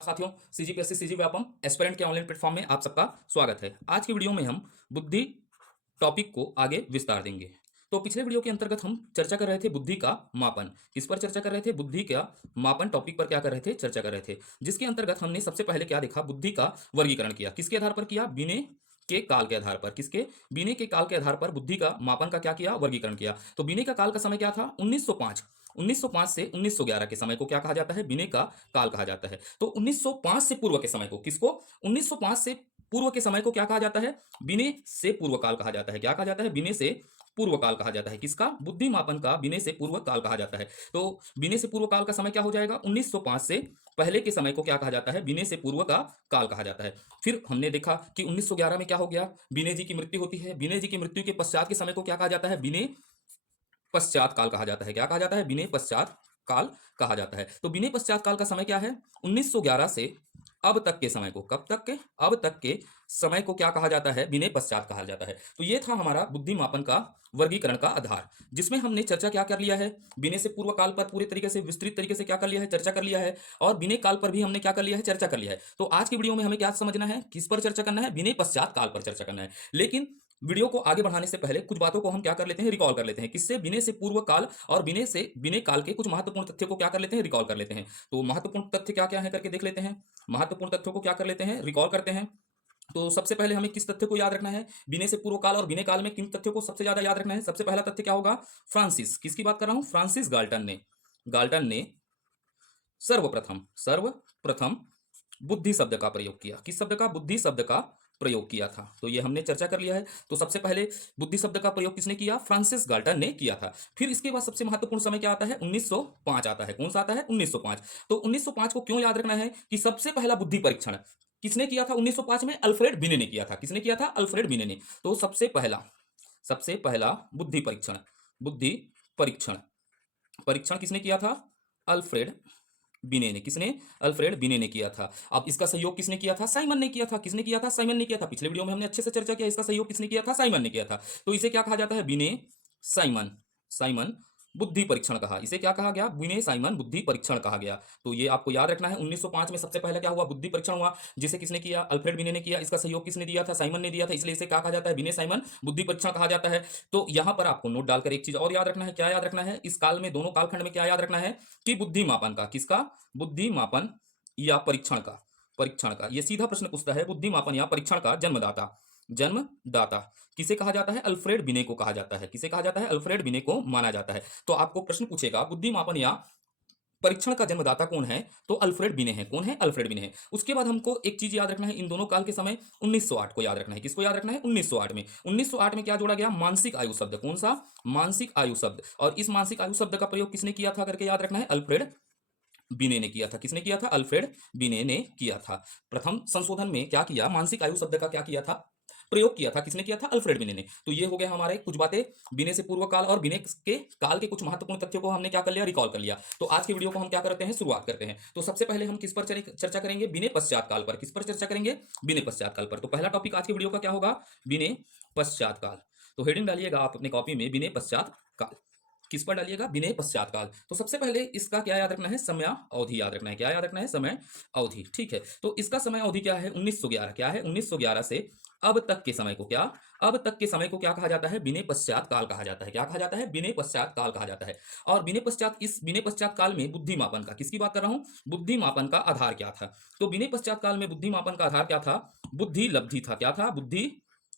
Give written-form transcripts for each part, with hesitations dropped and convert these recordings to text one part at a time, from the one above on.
साथियों, CGPSC CG Vyapam aspirant के online platform में आप सबका स्वागत है। आज की वीडियो में हम बुद्धि टॉपिक को आगे विस्तार देंगे। तो पिछले वीडियो के अंतर्गत हम चर्चा कर रहे थे बुद्धि का मापन। किस पर चर्चा कर रहे थे? बुद्धि का मापन टॉपिक पर क्या कर रहे थे? चर्चा कर रहे थे। जिसके अंतर्गत हमने सबसे पहले क्या देखा? बुद्धि का वर्गीकरण किया। किसके आधार पर किया? बीने के काल के आधार पर। किसके? बीने के काल के आधार पर बुद्धि का मापन का क्या किया? वर्गीकरण किया। तो बीने का काल का समय क्या था? 1905। 1905 से 1911 के समय को क्या कहा जाता है? बीने का काल कहा जाता है। तो 1905 से पूर्व के समय को किसको? 1905 से पूर्व के समय को क्या कहा जाता है? बीने से पूर्व काल कहा जाता है। क्या कहा जाता है? बीने से पूर्व काल कहा जाता है। किसका? बुद्धि मापन का बीने से पूर्व काल कहा जाता है। तो बीने से पूर्व काल का समय क्या हो जाएगा? 1905 से पहले के समय को क्या कहा जाता है? बीने से पूर्व का काल कहा जाता है। फिर हमने देखा कि 1911 में क्या हो गया? बीने जी की मृत्यु होती है। बीने जी की मृत्यु के पश्चात के समय को क्या कहा जाता है? बीने पश्चात काल कहा जाता है। क्या कहा जाता है? बिने पश्चात काल कहा जाता है। तो बिने पश्चात काल का समय क्या है? 1911 से अब तक के समय को, कब तक के? अब तक के समय को क्या कहा जाता है? बिने पश्चात कहा जाता है। तो ये था हमारा बुद्धि मापन का वर्गीकरण का आधार, जिसमें हमने चर्चा क्या कर लिया है? बिने से पूर्व काल पर पूरे तरीके से विस्तृत तरीके से क्या कर लिया है? चर्चा कर लिया है। और बिने काल पर भी हमने क्या कर लिया है? चर्चा कर लिया है। तो आज की वीडियो में हमें क्या समझना है? किस पर चर्चा करना है? बिने पश्चात काल पर चर्चा करना है। लेकिन वीडियो को आगे बढ़ाने से पहले कुछ बातों को हम क्या कर लेते हैं? रिकॉल कर लेते हैं। किससे? बिने से पूर्व काल और बिने काल के कुछ महत्वपूर्ण तथ्यों को क्या कर लेते हैं? रिकॉल कर लेते हैं। तो महत्वपूर्ण तथ्य क्या क्या है करके देख लेते हैं। महत्वपूर्ण तथ्यों को क्या कर लेते हैं? रिकॉल करते हैं। तो सबसे पहले हमें किस तथ्य को याद रखना है? बिने से पूर्व काल और बिने काल में किन तथ्यों को सबसे ज्यादा याद रखना है? सबसे पहला तथ्य क्या होगा? फ्रांसिस, किसकी बात कर रहा हूं? फ्रांसिस गाल्टन ने सर्वप्रथम बुद्धि शब्द का प्रयोग किया। किस शब्द का? बुद्धि शब्द का प्रयोग किया था। तो ये हमने चर्चा कर लिया है। तो सबसे पहले बुद्धि शब्द का प्रयोग किसने किया? फ्रांसिस गाल्टन ने किया था। फिर इसके बाद सबसे महत्वपूर्ण समय क्या आता है? 1905 आता है। कौन सा आता है? 1905। तो 1905 को क्यों याद रखना है? कि सबसे पहला बुद्धि परीक्षण किसने किया था? 1905 में अल्फ्रेड बिने ने किया था। किसने किया था? अल्फ्रेड बिने ने। तो सबसे पहला बुद्धि परीक्षण परीक्षण किसने किया था? अल्फ्रेड बिने ने। किसने? अल्फ्रेड बिने ने किया था। अब इसका सहयोग किसने किया था? साइमन ने किया था। किसने किया था? साइमन ने किया था। पिछले वीडियो में हमने अच्छे से चर्चा किया, इसका सहयोग किसने किया था? साइमन ने किया था। तो इसे क्या कहा जाता है? बिने साइमन साइमन बुद्धि परीक्षण कहा। इसे क्या कहा गया? बिने साइमन बुद्धि परीक्षण कहा गया। तो ये आपको याद रखना है। 1905 में सबसे पहले क्या हुआ? बुद्धि परीक्षण हुआ, जिसे किसने किया? अल्फ्रेड बिने ने किया। इसका सहयोग किसने दिया था? साइमन ने दिया था। इसलिए इसे क्या कहा जाता है? बिने साइमन बुद्धि परीक्षण कहा जाता है। तो यहां पर आपको नोट डालकर एक चीज और याद रखना है। क्या याद रखना है? इस काल में, दोनों कालखंड में क्या याद रखना है? कि बुद्धि मापन का, किसका? बुद्धि मापन या परीक्षण का ये सीधा प्रश्न पूछता है। बुद्धि मापन या परीक्षण का जन्मदाता किसे कहा जाता है? अल्फ्रेड बिने को कहा जाता है। किसे कहा जाता है? अल्फ्रेड बिने को माना जाता है। तो आपको प्रश्न पूछेगा बुद्धि मापन या परीक्षण का जन्मदाता कौन है? तो अल्फ्रेड बिने है। कौन है? अल्फ्रेड बिने है। उसके बाद हमको एक चीज याद रखना है, इन दोनों काल के समय 1908 को याद रखना है। किसको याद रखना है? 1908 में। 1908 में क्या जोड़ा गया? मानसिक आयु शब्द। कौन सा? मानसिक आयु शब्द। और इस मानसिक आयु शब्द का प्रयोग किसने किया था करके याद रखना है? अल्फ्रेड बिने ने किया था। किसने किया था? अल्फ्रेड बिने ने किया था। प्रथम संशोधन में क्या किया? मानसिक आयु शब्द का क्या किया था? प्रयोग किया था। किसने किया था? अल्फ्रेड बिने ने। तो ये हो गया हमारे कुछ बातें बिने से पूर्व काल और बिने के काल के कुछ महत्वपूर्ण तथ्यों को हमने क्या कर लिया? रिकॉल कर लिया। तो आज की वीडियो को हम क्या करते हैं? शुरुआत करते हैं। तो सबसे पहले हम किस पर चर्चा करेंगे? बिने पश्चात काल पर। किस पर चर्चा करेंगे? बिने पश्चात काल पर। तो पहला टॉपिक आज की वीडियो का क्या होगा? बिने पश्चात काल। तो हेडिंग डालिएगा आप अपने कॉपी में, बिने पश्चात काल। किस पर डालिएगा? विनय पश्चात काल। तो सबसे पहले इसका क्या याद रखना है? समय अवधि याद रखना है। क्या याद रखना है? समय अवधि। ठीक है। तो इसका समय अवधि क्या है? 1911। क्या है? 1911 से अब तक के समय को क्या? अब तक के समय को क्या कहा जाता है? विनय पश्चात काल कहा जाता है। क्या कहा जाता है? विनय पश्चात काल कहा जाता है। और विनय पश्चात काल में बुद्धि मापन का, किसकी बात कर रहा हूं? बुद्धि मापन का आधार क्या था? तो विनय पश्चात काल में बुद्धि मापन का आधार क्या था? बुद्धि लब्धि था। क्या था? बुद्धि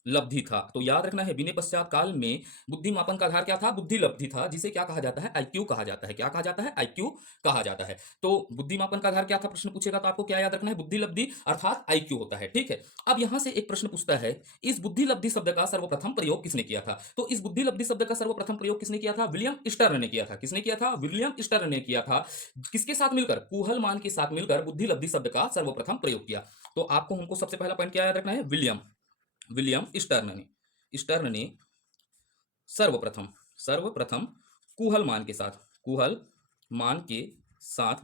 लब्धि था। तो याद रखना है, विनय पश्चात काल में बुद्धि मापन का आधार क्या था? बुद्धि लब्धि था, जिसे क्या कहा जाता है? आईक्यू कहा जाता है। क्या कहा जाता है? आईक्यू कहा जाता है। तो बुद्धि मापन का आधार क्या था? प्रश्न पूछेगा तो आपको क्या याद रखना है? बुद्धि लब्धि अर्थात आईक्यू होता है। ठीक है। अब यहां से एक प्रश्न पूछता है, इस बुद्धि लब्धि शब्द का सर्वप्रथम प्रयोग किसने किया था? तो इस बुद्धि लब्धि शब्द का सर्वप्रथम प्रयोग किसने किया था? विलियम स्टर्न ने किया था। किसने किया था? विलियम स्टर्न ने किया था। किसके साथ मिलकर? कुहलमान के साथ मिलकर बुद्धि लब्धि शब्द का सर्वप्रथम प्रयोग किया। तो आपको हमको सबसे पहला पॉइंट क्या याद रखना है? विलियम विलियम स्टर्न ने सर्वप्रथम सर्वप्रथम कुहल मान के साथ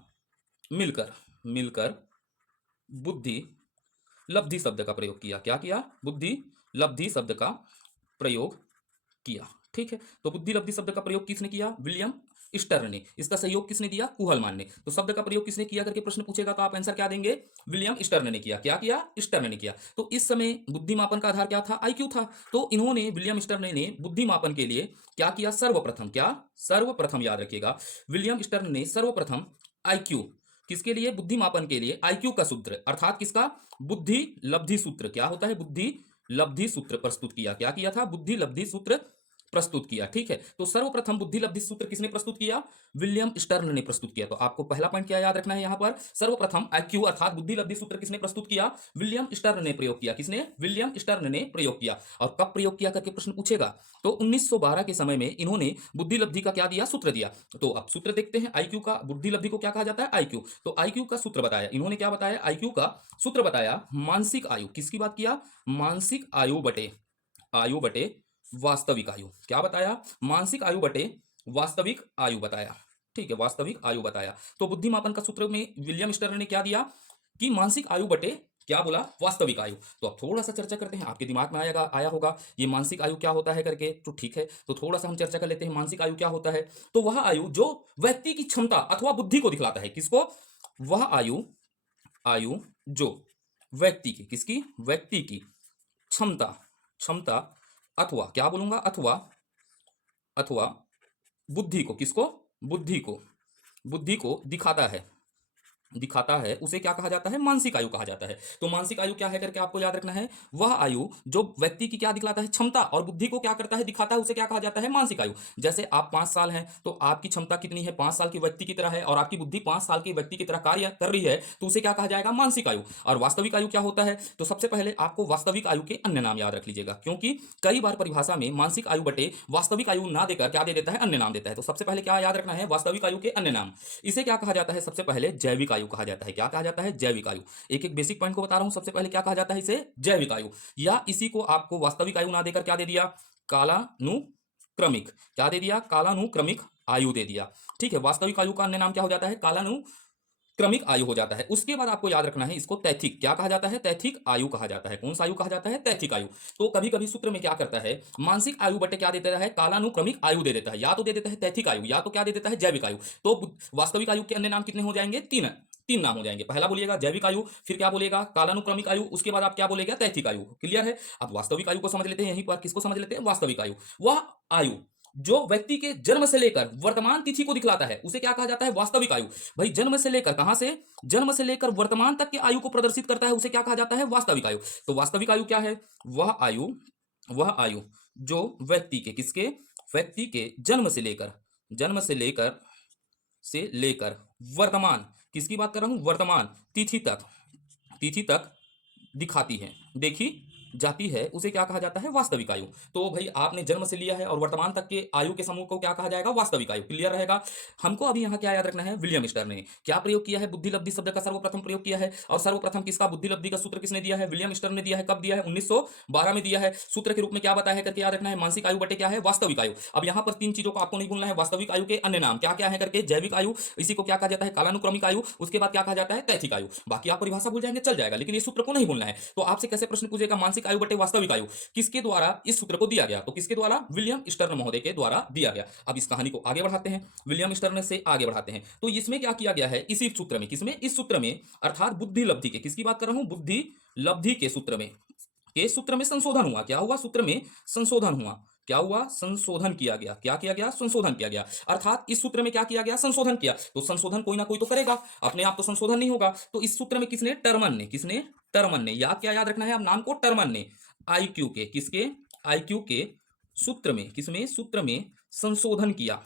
मिलकर मिलकर बुद्धि लब्धि शब्द का प्रयोग किया। क्या किया? बुद्धि लब्धि शब्द का प्रयोग किया। ठीक है। तो बुद्धि लब्धि शब्द का प्रयोग किसने किया? विलियम स्टर्न ने। इसका सहयोग किसने दिया? कुहलमान ने। तो शब्द का प्रयोग किसने किया करके प्रश्न पूछेगा तो आप आंसर क्या देंगे? विलियम स्टर्न ने किया। क्या किया? स्टर्न ने किया। तो इस समय बुद्धि मापन का आधार क्या था? आईक्यू था। तो इन्होंने, विलियम स्टर्न ने बुद्धि मापन के लिए क्या किया? सर्वप्रथम, क्या? सर्वप्रथम, याद रखिएगा, विलियम स्टर्न ने सर्वप्रथम आईक्यू, किसके लिए? बुद्धि मापन के लिए आईक्यू का सूत्र, अर्थात किसका? बुद्धि लब्धि सूत्र। क्या होता है? बुद्धि लब्धि सूत्र प्रस्तुत किया। क्या किया था? बुद्धि लब्धि सूत्र प्रस्तुत किया। ठीक है, तो सर्वप्रथम बुद्धि लब्धि सूत्र किसने प्रस्तुत किया? विलियम स्टर्न ने प्रस्तुत किया। तो आपको पहला पॉइंट क्या याद रखना है यहां पर? सर्वप्रथम आईक्यू अर्थात बुद्धि लब्धि सूत्र किसने प्रस्तुत किया? विलियम स्टर्न ने प्रयोग किया। किसने? विलियम स्टर्न ने प्रयोग किया। और कब प्रयोग किया करके प्रश्न पूछेगा तो 1912 के समय में इन्होंने बुद्धि लब्धि का क्या दिया? सूत्र दिया। तो अब सूत्र देखते हैं आईक्यू का। बुद्धि लब्धि को क्या कहा जाता है? आईक्यू। तो आईक्यू का सूत्र बताया इन्होंने। क्या बताया? आईक्यू का सूत्र बताया मानसिक आयु। किसकी बात किया? मानसिक आयु बटे वास्तविक आयु। क्या बताया? मानसिक आयु बटे वास्तविक आयु बताया। ठीक है, वास्तविक आयु बताया। तो बुद्धि मापन का सूत्र में विलियम स्टर्न ने क्या दिया कि मानसिक आयु बटे, क्या बोला? वास्तविक आयु। तो अब थोड़ा सा चर्चा करते हैं। आपके दिमाग में आया होगा ये मानसिक आयु क्या होता है करके। तो ठीक है, तो थोड़ा सा हम चर्चा कर लेते हैं। मानसिक आयु क्या होता है? तो वह आयु जो व्यक्ति की क्षमता अथवा बुद्धि को दिखलाता है। किसको? वह आयु, आयु जो व्यक्ति की, किसकी? व्यक्ति की क्षमता, क्षमता अथवा, क्या बोलूंगा? अथवा बुद्धि को, किसको? बुद्धि को दिखाता है, उसे क्या कहा जाता है? मानसिक आयु कहा जाता है। तो मानसिक आयु क्या है करके आपको याद रखना है। वह आयु जो व्यक्ति की क्या दिखलाता है? क्षमता, और बुद्धि को क्या करता है? दिखाता है, उसे क्या कहा जाता है? मानसिक आयु। जैसे आप 5 साल हैं तो आपकी क्षमता कितनी है? 5 साल के व्यक्ति की तरह है, और आपकी बुद्धि 5 साल के व्यक्ति की तरह कार्य कर रही है, तो उसे क्या कहा जाएगा? मानसिक आयु। और वास्तविक आयु क्या होता है? तो सबसे पहले आपको वास्तविक आयु के अन्य नाम याद रख लीजिएगा, क्योंकि कई बार परिभाषा में मानसिक आयु बटे वास्तविक आयु ना देकर क्या दे देता है? अन्य नाम देता है। तो सबसे पहले क्या याद रखना है? वास्तविक आयु के अन्य नाम। इसे क्या कहा जाता है? सबसे पहले जैविक आयु कहा जाता है। क्या कहा जाता है? जैविक आयु। एक एक बेसिक पॉइंट को बता रहा हूं। सबसे पहले क्या कहा जाता है? इसे जैविक आयु। या इसी को आपको वास्तविक आयु ना देकर क्या दे दिया? कालानुक्रमिक। क्या दे दिया? कालानुक्रमिक आयु दे दिया। ठीक है, वास्तविक आयु का अन्य नाम क्या हो जाता है? क्रमिक आयु हो जाता है। उसके बाद आपको याद रखना है इसको तैथिक, क्या कहा जाता है? तैथिक आयु कहा जाता है। कौन सा आयु कहा जाता है? तैथिक आयु। तो कभी कभी सूत्र में क्या करता है? मानसिक आयु बटे क्या देता है? कालानुक्रमिक आयु दे देता है। या तो दे देता है तैथिक आयु, या तो क्या दे देता है? जैविक आयु। तो वास्तविक आयु के अन्य नाम कितने हो जाएंगे? तीन, तीन नाम हो जाएंगे। पहला बोलिएगा जैविक आयु, फिर क्या बोलेगा? कालानुक्रमिक आयु, उसके बाद आप क्या बोलेगा? तैथिक आयु। क्लियर है? अब वास्तविक आयु को समझ लेते हैं। यहीं पर किसको समझ लेते हैं? वास्तविक आयु। वह आयु जो व्यक्ति के जन्म से लेकर वर्तमान तिथि को दिखलाता है, उसे क्या कहा जाता है? वास्तविक आयु। भाई जन्म से लेकर, कहां से? जन्म से लेकर वर्तमान तक की आयु को प्रदर्शित करता है, उसे क्या कहा जाता है? वास्तविक आयु। तो वास्तविक आयु क्या है? वह आयु जो व्यक्ति के, किसके? व्यक्ति के जन्म से लेकर वर्तमान, किसकी बात कर रहा हूं? वर्तमान तिथि तक दिखाती है, देखी जाती है, उसे क्या कहा जाता है? वास्तविक आयु। तो भाई आपने जन्म से लिया है और वर्तमान तक के आयु के समूह को क्या कहा जाएगा? वास्तविक आयु। क्लियर रहेगा? हमको अभी यहाँ क्या याद रखना है? विलियम स्टर्न ने क्या प्रयोग किया है? बुद्धि लब्धि शब्द का सर्वप्रथम प्रयोग किया है। और सर्वप्रथम किसका? बुद्धि लब्धि का सूत्र किसने दिया है? विलियम स्टर्न ने दिया है। कब दिया है? 1912 में दिया है। सूत्र के रूप में क्या बताया है करके याद रखना है? मानसिक आयु बटे क्या है? वास्तविक आयु। अब यहाँ पर तीन चीजों को आपको नहीं भूलना है। वास्तविक आयु के अन्य नाम क्या क्या है करके? जैविक आयु, इसी को क्या कहा जाता है? कालानुक्रमिक आयु, उसके बाद क्या कहा जाता है? तैथिक आयु। बाकी आप परिभाषा भूल जाएंगे चल जाएगा, लेकिन ये सूत्र को नहीं भूलना है। तो आपसे कैसे प्रश्न पूछेगा? मानसिक आयु बटे वास्तविक आयु किसके द्वारा इस सूत्र को दिया गया? तो किसके द्वारा? विलियम स्टर्न महोदय के द्वारा दिया गया। अब इस कहानी को आगे बढ़ाते हैं, विलियम स्टर्न से आगे बढ़ाते हैं। तो इसमें क्या किया गया है? इसी सूत्र में, किसमें? इस सूत्र में, अर्थात बुद्धि लब्धि के, किसकी बात कर रहा हूं? बुद्धि लब्धि के सूत्र में संशोधन हुआ। क्या हुआ? सूत्र में संशोधन हुआ। क्या हुआ? संशोधन किया गया। क्या किया गया? संशोधन किया गया। अर्थात इस सूत्र में क्या किया गया? संशोधन किया। तो संशोधन कोई ना कोई तो करेगा, अपने आप तो संशोधन नहीं होगा। तो इस सूत्र में किसने? टर्मन ने। किसने? टर्मन ने। याद क्या याद रखना है? अब नाम को, टर्मन ने आईक्यू के, किसके? आईक्यू के सूत्र में, किसमें? सूत्र में संशोधन किया।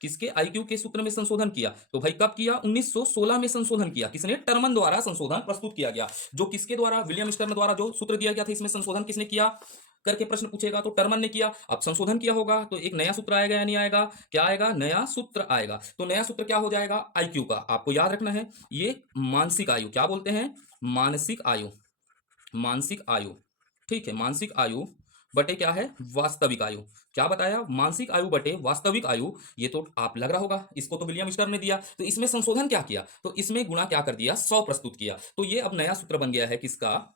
किसके? आईक्यू के सूत्र में संशोधन किया। तो भाई कब किया? 1916 में संशोधन किया। किसने? टर्मन द्वारा संशोधन प्रस्तुत किया गया। जो किसके द्वारा? विलियम स्टर्न द्वारा जो सूत्र दिया गया था, इसमें संशोधन किसने किया करके प्रश्न पूछेगा तो टर्मन ने किया। अब संशोधन किया होगा तो एक नया सूत्र आएगा या नहीं आएगा? क्या आएगा? नया सूत्र आएगा। तो नया सूत्र क्या हो जाएगा? आईक्यू का। आपको याद रखना है ये मानसिक आयु, क्या बोलते हैं? मानसिक आयु। ठीक है, मानसिक आयु बटे क्या है? वास्तविक आयु। क्या बताया? मानसिक आयु बटे वास्तविक आयु। ये तो आप लग रहा होगा, इसको तो विलियम स्टर्न ने दिया। तो इसमें संशोधन क्या किया? तो इसमें गुणा क्या कर दिया? 100 प्रस्तुत किया। तो ये अब नया सूत्र बन गया है किसका?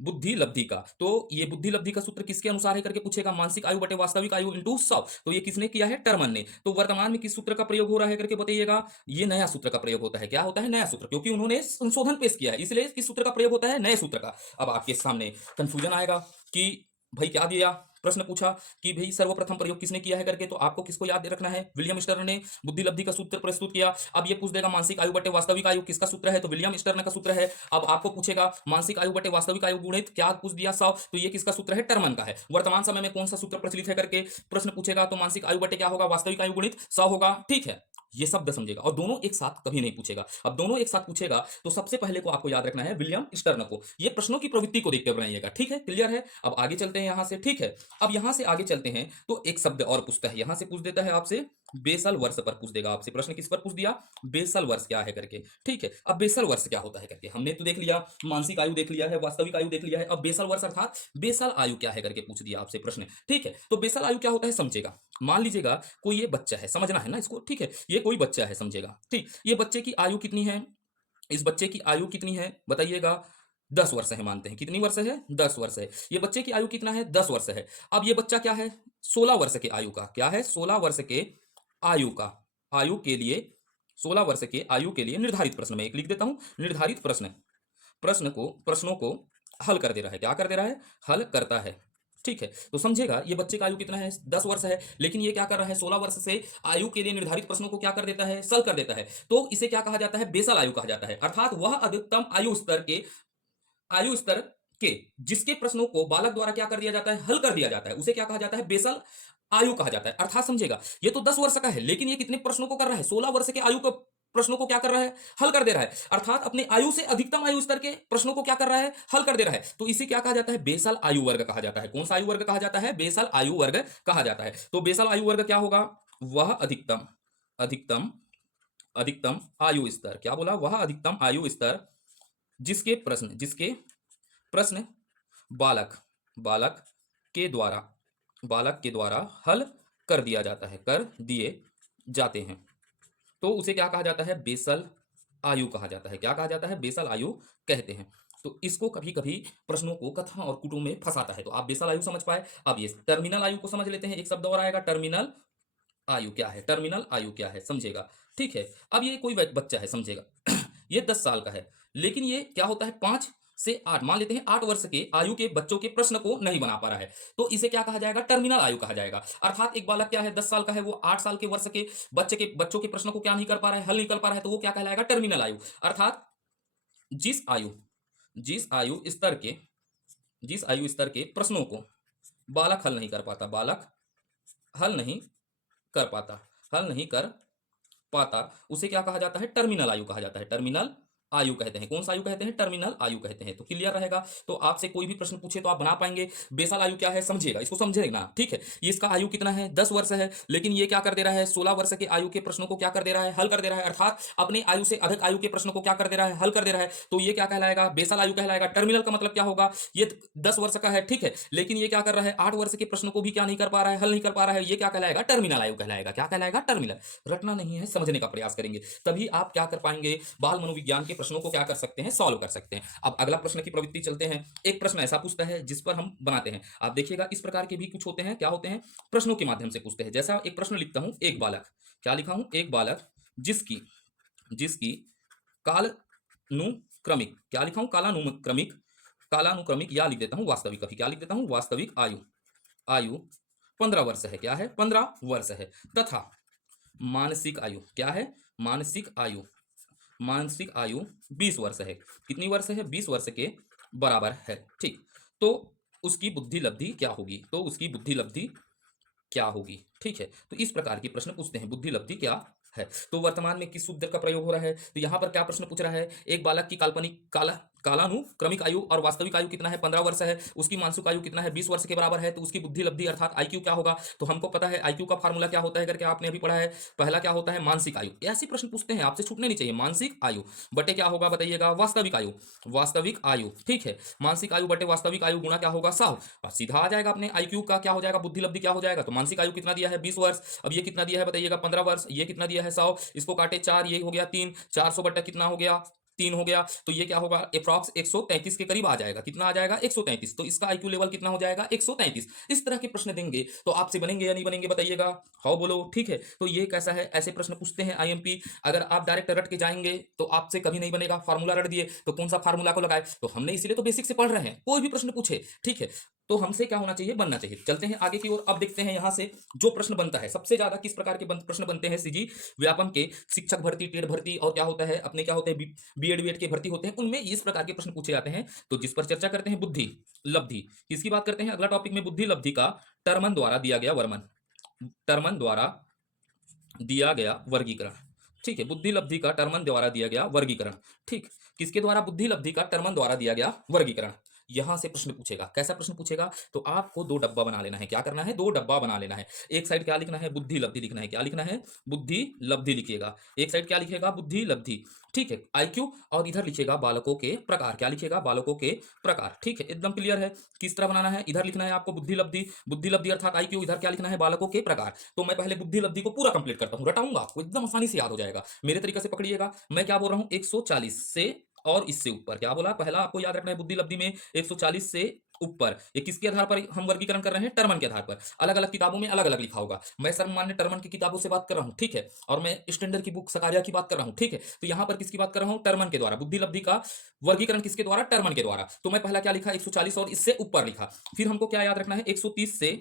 बुद्धि लब्धि का। तो ये बुद्धि लब्धि का सूत्र किसके अनुसार है करके पूछेगा, मानसिक आयु बटे वास्तविक आयु इंटू 100। तो ये किसने किया है, टर्मन ने। तो वर्तमान में किस सूत्र का प्रयोग हो रहा है करके बताइएगा, ये नया सूत्र का प्रयोग होता है। क्या होता है, नया सूत्र, क्योंकि उन्होंने संशोधन पेश किया है, इसलिए किस सूत्र का प्रयोग होता है, नए सूत्र का। अब आपके सामने कंफ्यूजन आएगा कि भाई क्या दिया, प्रश्न पूछा कि भाई सर्वप्रथम प्रयोग किसने किया है करके, तो आपको किसको याद रखना है, विलियम स्टर्न ने बुद्धि लब्धि का सूत्र प्रस्तुत किया। अब ये पूछ देगा मानसिक आयु बटे वास्तविक आयु किसका सूत्र है, तो विलियम स्टर्न का सूत्र है। अब आपको पूछेगा मानसिक आयु बटे वास्तविक आयु गुणित क्या पूछ दिया 100, तो ये किसका सूत्र है, टर्मन का है। वर्तमान समय में कौन सा सूत्र प्रचलित है करके प्रश्न पूछेगा, तो मानसिक आयु बटे क्या होगा, वास्तविक आयु गुणित 100 होगा। ठीक है, ये शब्द समझेगा। और दोनों एक साथ कभी नहीं पूछेगा। अब दोनों एक साथ पूछेगा तो सबसे पहले को आपको याद रखना है विलियम स्टर्न को। ये प्रश्नों की प्रवृत्ति को देखकर बनाइएगा। ठीक है, क्लियर है। अब आगे चलते हैं यहां से। ठीक है, अब यहां से आगे चलते हैं तो एक शब्द और पूछता है, यहां से पूछ देता है आपसे बेसल वर्ष पर पूछ देगा आपसे प्रश्न। किस पर पूछ दिया, बेसल वर्ष क्या है करके। ठीक है, अब बेसल वर्ष क्या होता है करके हमने तो देख लिया, मानसिक आयु देख लिया है, वास्तविक आयु देख लिया है। अब बेसल वर्ष अर्थात बेसल आयु क्या है करके पूछ दिया आपसे प्रश्न। ठीक है, तो बेसल आयु क्या होता है समझेगा। मान लीजिएगा कोई ये बच्चा है, समझना है ना इसको। ठीक है, ये कोई बच्चा है, समझेगा। ठीक, ये बच्चे की आयु कितनी है, इस बच्चे की आयु कितनी है बताइएगा, 10 वर्ष है मानते हैं। कितनी वर्ष है, 10 वर्ष है। ये बच्चे की आयु कितना है, 10 वर्ष है। अब ये बच्चा क्या है, 16 वर्ष के आयु का, क्या है, 16 वर्ष के आयु का, आयु के लिए 16 वर्ष के आयु के लिए निर्धारित प्रश्न में एक लिख देता हूं, निर्धारित प्रश्न, प्रश्नों को हल कर दे रहा है। क्या कर दे रहा है, हल करता है। ठीक है, तो समझेगा ये बच्चे का आयु कितना है, 10 वर्ष है, लेकिन ये क्या कर रहा है, 16 वर्ष से आयु के लिए निर्धारित प्रश्नों को क्या कर देता है, सल कर देता है। तो इसे क्या कहा जाता है, बेसल आयु कहा जाता है। अर्थात वह अधिकतम आयु स्तर के जिसके प्रश्नों को बालक द्वारा क्या कर दिया जाता है, हल कर दिया जाता है, उसे क्या कहा जाता है, बेसल आयु कहा जाता है। अर्थात समझेगा ये तो 10 वर्ष का है, लेकिन ये कितने प्रश्नों को कर रहा है, 16 वर्ष के आयु को प्रश्नों को क्या कर रहा है, हल कर दे रहा है। अर्थात अपने आयु से अधिकतम आयु स्तर के प्रश्नों को क्या कर रहा है, हल कर दे रहा है। तो इसे क्या कहा जाता है, बेसल आयु वर्ग कहा जाता है। कौन सा आयु वर्ग कहा जाता है, बेसल आयु वर्ग कहा जाता है। तो बेसल आयु वर्ग क्या होगा, वह अधिकतम अधिकतम अधिकतम आयु स्तर, क्या बोला, वह अधिकतम आयु स्तर जिसके प्रश्न बालक बालक बालक के द्वारा हल कर दिया जाता है, कर दिए जाते हैं, तो उसे क्या कहा जाता है, बेसल आयु कहा जाता है। क्या कहा जाता है, बेसल आयु कहते हैं। तो इसको कभी कभी प्रश्नों को कथन और कुटु में फंसाता है। तो आप बेसल आयु समझ पाए। अब ये टर्मिनल आयु को समझ लेते हैं। एक शब्द और आएगा, टर्मिनल आयु क्या है, टर्मिनल आयु क्या है समझेगा। ठीक है, अब ये कोई बच्चा है, समझेगा ये 10 साल का है, लेकिन ये क्या होता है, 5 से 8, मान लेते हैं 8 वर्ष के आयु के बच्चों के प्रश्न को नहीं बना पा रहा है, तो इसे क्या कहा जाएगा, टर्मिनल आयु कहा जाएगा। अर्थात एक बालक क्या है, 10 साल का है, वो 8 साल के वर्ष के बच्चों के प्रश्न को क्या नहीं कर पा रहा है, हल नहीं कर पा रहा है, तो वो क्या कहलाएगा, टर्मिनल आयु। अर्थात जिस आयु जिस आयु स्तर के जिस आयु स्तर के प्रश्नों को बालक हल नहीं कर पाता, बालक हल नहीं कर पाता हल नहीं कर पाता, उसे क्या कहा जाता है, टर्मिनल आयु कहा जाता है। टर्मिनल आयु कहते हैं। कौन सा आयु कहते हैं, टर्मिनल आयु कहते हैं। तो क्लियर रहेगा। तो आपसे कोई भी प्रश्न पूछे तो आप बना पाएंगे। बेसल आयु क्या है समझिएगा, इसको समझेगा। ठीक है, ये इसका आयु कितना है, 10 वर्ष है, लेकिन ये क्या कर दे रहा है, 16 वर्ष के आयु के प्रश्नों को क्या कर दे रहा है, हल कर दे रहा है। अर्थात अपने आयु से अधिक आयु के प्रश्नों को क्या कर दे रहा है, हल कर दे रहा है। तो ये क्या कहलाएगा, बेसल आयु कहलाएगा। टर्मिनल का मतलब क्या होगा, ये 10 वर्ष का है, ठीक है, लेकिन ये क्या कर रहा है, 8 वर्ष के प्रश्नों को भी क्या नहीं कर पा रहा है, हल नहीं कर पा रहा है। ये क्या कहलाएगा, टर्मिनल आयु कहलाएगा। क्या कहलाएगा, टर्मिनल। रटना नहीं है, समझने का प्रयास करेंगे, तभी आप क्या कर पाएंगे, बाल मनोविज्ञान के प्रश्नों को क्या कर सकते हैं, सॉल्व कर सकते हैं। अब अगला प्रश्न की प्रवृत्ति चलते हैं। एक प्रश्न ऐसा पूछता है जिस पर हम बनाते हैं। आप देखिएगा इस प्रकार के भी कुछ होते हैं, क्या होते हैं, प्रश्नों के माध्यम से पूछते हैं। जैसा एक प्रश्न लिखता हूं, एक बालक, क्या लिखा हूं, एक बालक जिसकी जिसकी कालानुक्रमिक, क्या लिखा हूं, कालानुक्रमिक या लिख देता हूं वास्तविक, अभी क्या लिख देता हूं, वास्तविक आयु 15 वर्ष है। क्या है, 15 वर्ष है। तथा मानसिक आयु क्या है, मानसिक आयु 20 वर्ष है। कितनी वर्ष है, 20 वर्ष के बराबर है। ठीक, तो उसकी बुद्धि लब्धि क्या होगी, तो उसकी बुद्धि लब्धि क्या होगी। ठीक है, तो इस प्रकार के प्रश्न पूछते हैं, बुद्धि लब्धि क्या है। तो वर्तमान में किस सूत्र का प्रयोग हो रहा है, तो यहां पर क्या प्रश्न पूछ रहा है, एक बालक की कालानुक्रमिक आयु और वास्तविक आयु कितना है, 15 वर्ष है, उसकी मानसिक आयु कितना है, 20 वर्ष के बराबर है, तो उसकी बुद्धि लब्धि अर्थात आईक्यू क्या होगा। तो हमको पता है आईक्यू का फार्मूला क्या होता है करके आपने अभी पढ़ा है, पहला क्या होता है, मानसिक आयु। ऐसे प्रश्न पूछते हैं, आपसे छूटने नहीं चाहिए। मानसिक आयु बटे क्या होगा बताइएगा, वास्तविक आयु। ठीक है, मानसिक आयु बटे वास्तविक आयु गुणा क्या होगा, 100, और सीधा आ जाएगा अपने आईक्यू का क्या हो जाएगा, बुद्धि लब्धि क्या हो जाएगा। तो मानसिक आयु कितना दिया है, 20 वर्ष, अब ये कितना दिया है बताइएगा, 15 वर्ष, ये कितना दिया है, 100, इसको काटे 4, ये हो गया 3, 400 बटा कितना हो गया, 3 हो गया, तो ये क्या होगा, अप्रॉक्स 133 के करीब आ जाएगा। कितना आ जाएगा, 133। तो इसका आईक्यू लेवल कितना हो जाएगा, 133। इस तरह के प्रश्न देंगे तो आपसे बनेंगे या नहीं बनेंगे, बताइएगा। हाँ बोलो, ठीक है। तो ये कैसा है, ऐसे प्रश्न पूछते हैं आईएमपी। अगर आप डायरेक्ट रट के जाएंगे तो आपसे कभी नहीं बनेगा। फार्मूला रट दिए तो कौन सा फार्मूला को लगाए, तो हमने इसीलिए तो बेसिक से पढ़ रहे हैं। कोई भी प्रश्न पूछे, ठीक है, तो हमसे क्या होना चाहिए, बनना चाहिए। चलते हैं आगे की ओर। अब देखते हैं यहां से जो प्रश्न बनता है, सबसे ज्यादा किस प्रकार के प्रश्न बनते हैं सीजी व्यापम के, शिक्षक भर्ती, टेट भर्ती, और क्या होता है अपने, क्या होते हैं बीएड बीएड के भर्ती होते हैं, उनमें इस प्रकार के प्रश्न पूछे जाते हैं। तो जिस पर चर्चा करते हैं, बुद्धि लब्धि, किसकी बात करते हैं, अगला टॉपिक में बुद्धि लब्धि का टर्मन द्वारा दिया गया वर्मन, टर्मन द्वारा दिया गया वर्गीकरण। ठीक है, बुद्धि लब्धि का टर्मन द्वारा दिया गया वर्गीकरण। ठीक, किसके द्वारा, बुद्धि लब्धि का टर्मन द्वारा दिया गया वर्गीकरण। यहां से प्रश्न पूछेगा। कैसा प्रश्न पूछेगा, तो आपको 2 डब्बा बना लेना है। क्या करना है, 2 डब्बा बना लेना है। एक साइड क्या लिखना है, बुद्धि लब्धि लिखना है। क्या लिखना है, बुद्धि लब्धि लिखिएगा। एक साइड क्या लिखेगा, बुद्धि लब्धि। ठीक है, आईक्यू, और इधर लिखिएगा बालकों के प्रकार। क्या लिखिएगा, बालकों के प्रकार। ठीक है, एकदम क्लियर है। किस तरह बनाना है, इधर लिखना है आपको बुद्धि लब्धि, बुद्धि लब्धि अर्थात आईक्यू, इधर क्या लिखना है, बालकों के प्रकार। तो मैं पहले बुद्धि लब्धि को पूरा कंप्लीट करता हूं, रटाऊंगा आपको, एकदम आसानी से याद हो जाएगा। मेरे तरीके से पकड़िएगा। मैं क्या बोल रहा हूं, 140 से और इससे ऊपर। क्या बोला, पहला आपको याद रखना है, बुद्धि लब्धि में 140 से ऊपर। ये किसके आधार पर हम वर्गीकरण कर रहे हैं, टर्मन के आधार पर। अलग अलग किताबों में अलग अलग लिखा होगा। मैं सर्वमान्य टर्मन की किताबों से बात कर रहा हूं, ठीक है, और मैं स्टैंडर्ड की बुक सकारिया की बात कर रहा हूं, ठीक है। तो यहां पर किसकी बात कर रहा हूं, टर्मन के द्वारा। बुद्धि लब्धि का वर्गीकरण किसके द्वारा, टर्मन के द्वारा। तो मैं पहला क्या लिखा, 140 और इससे ऊपर लिखा। फिर हमको क्या याद रखना है, 130 से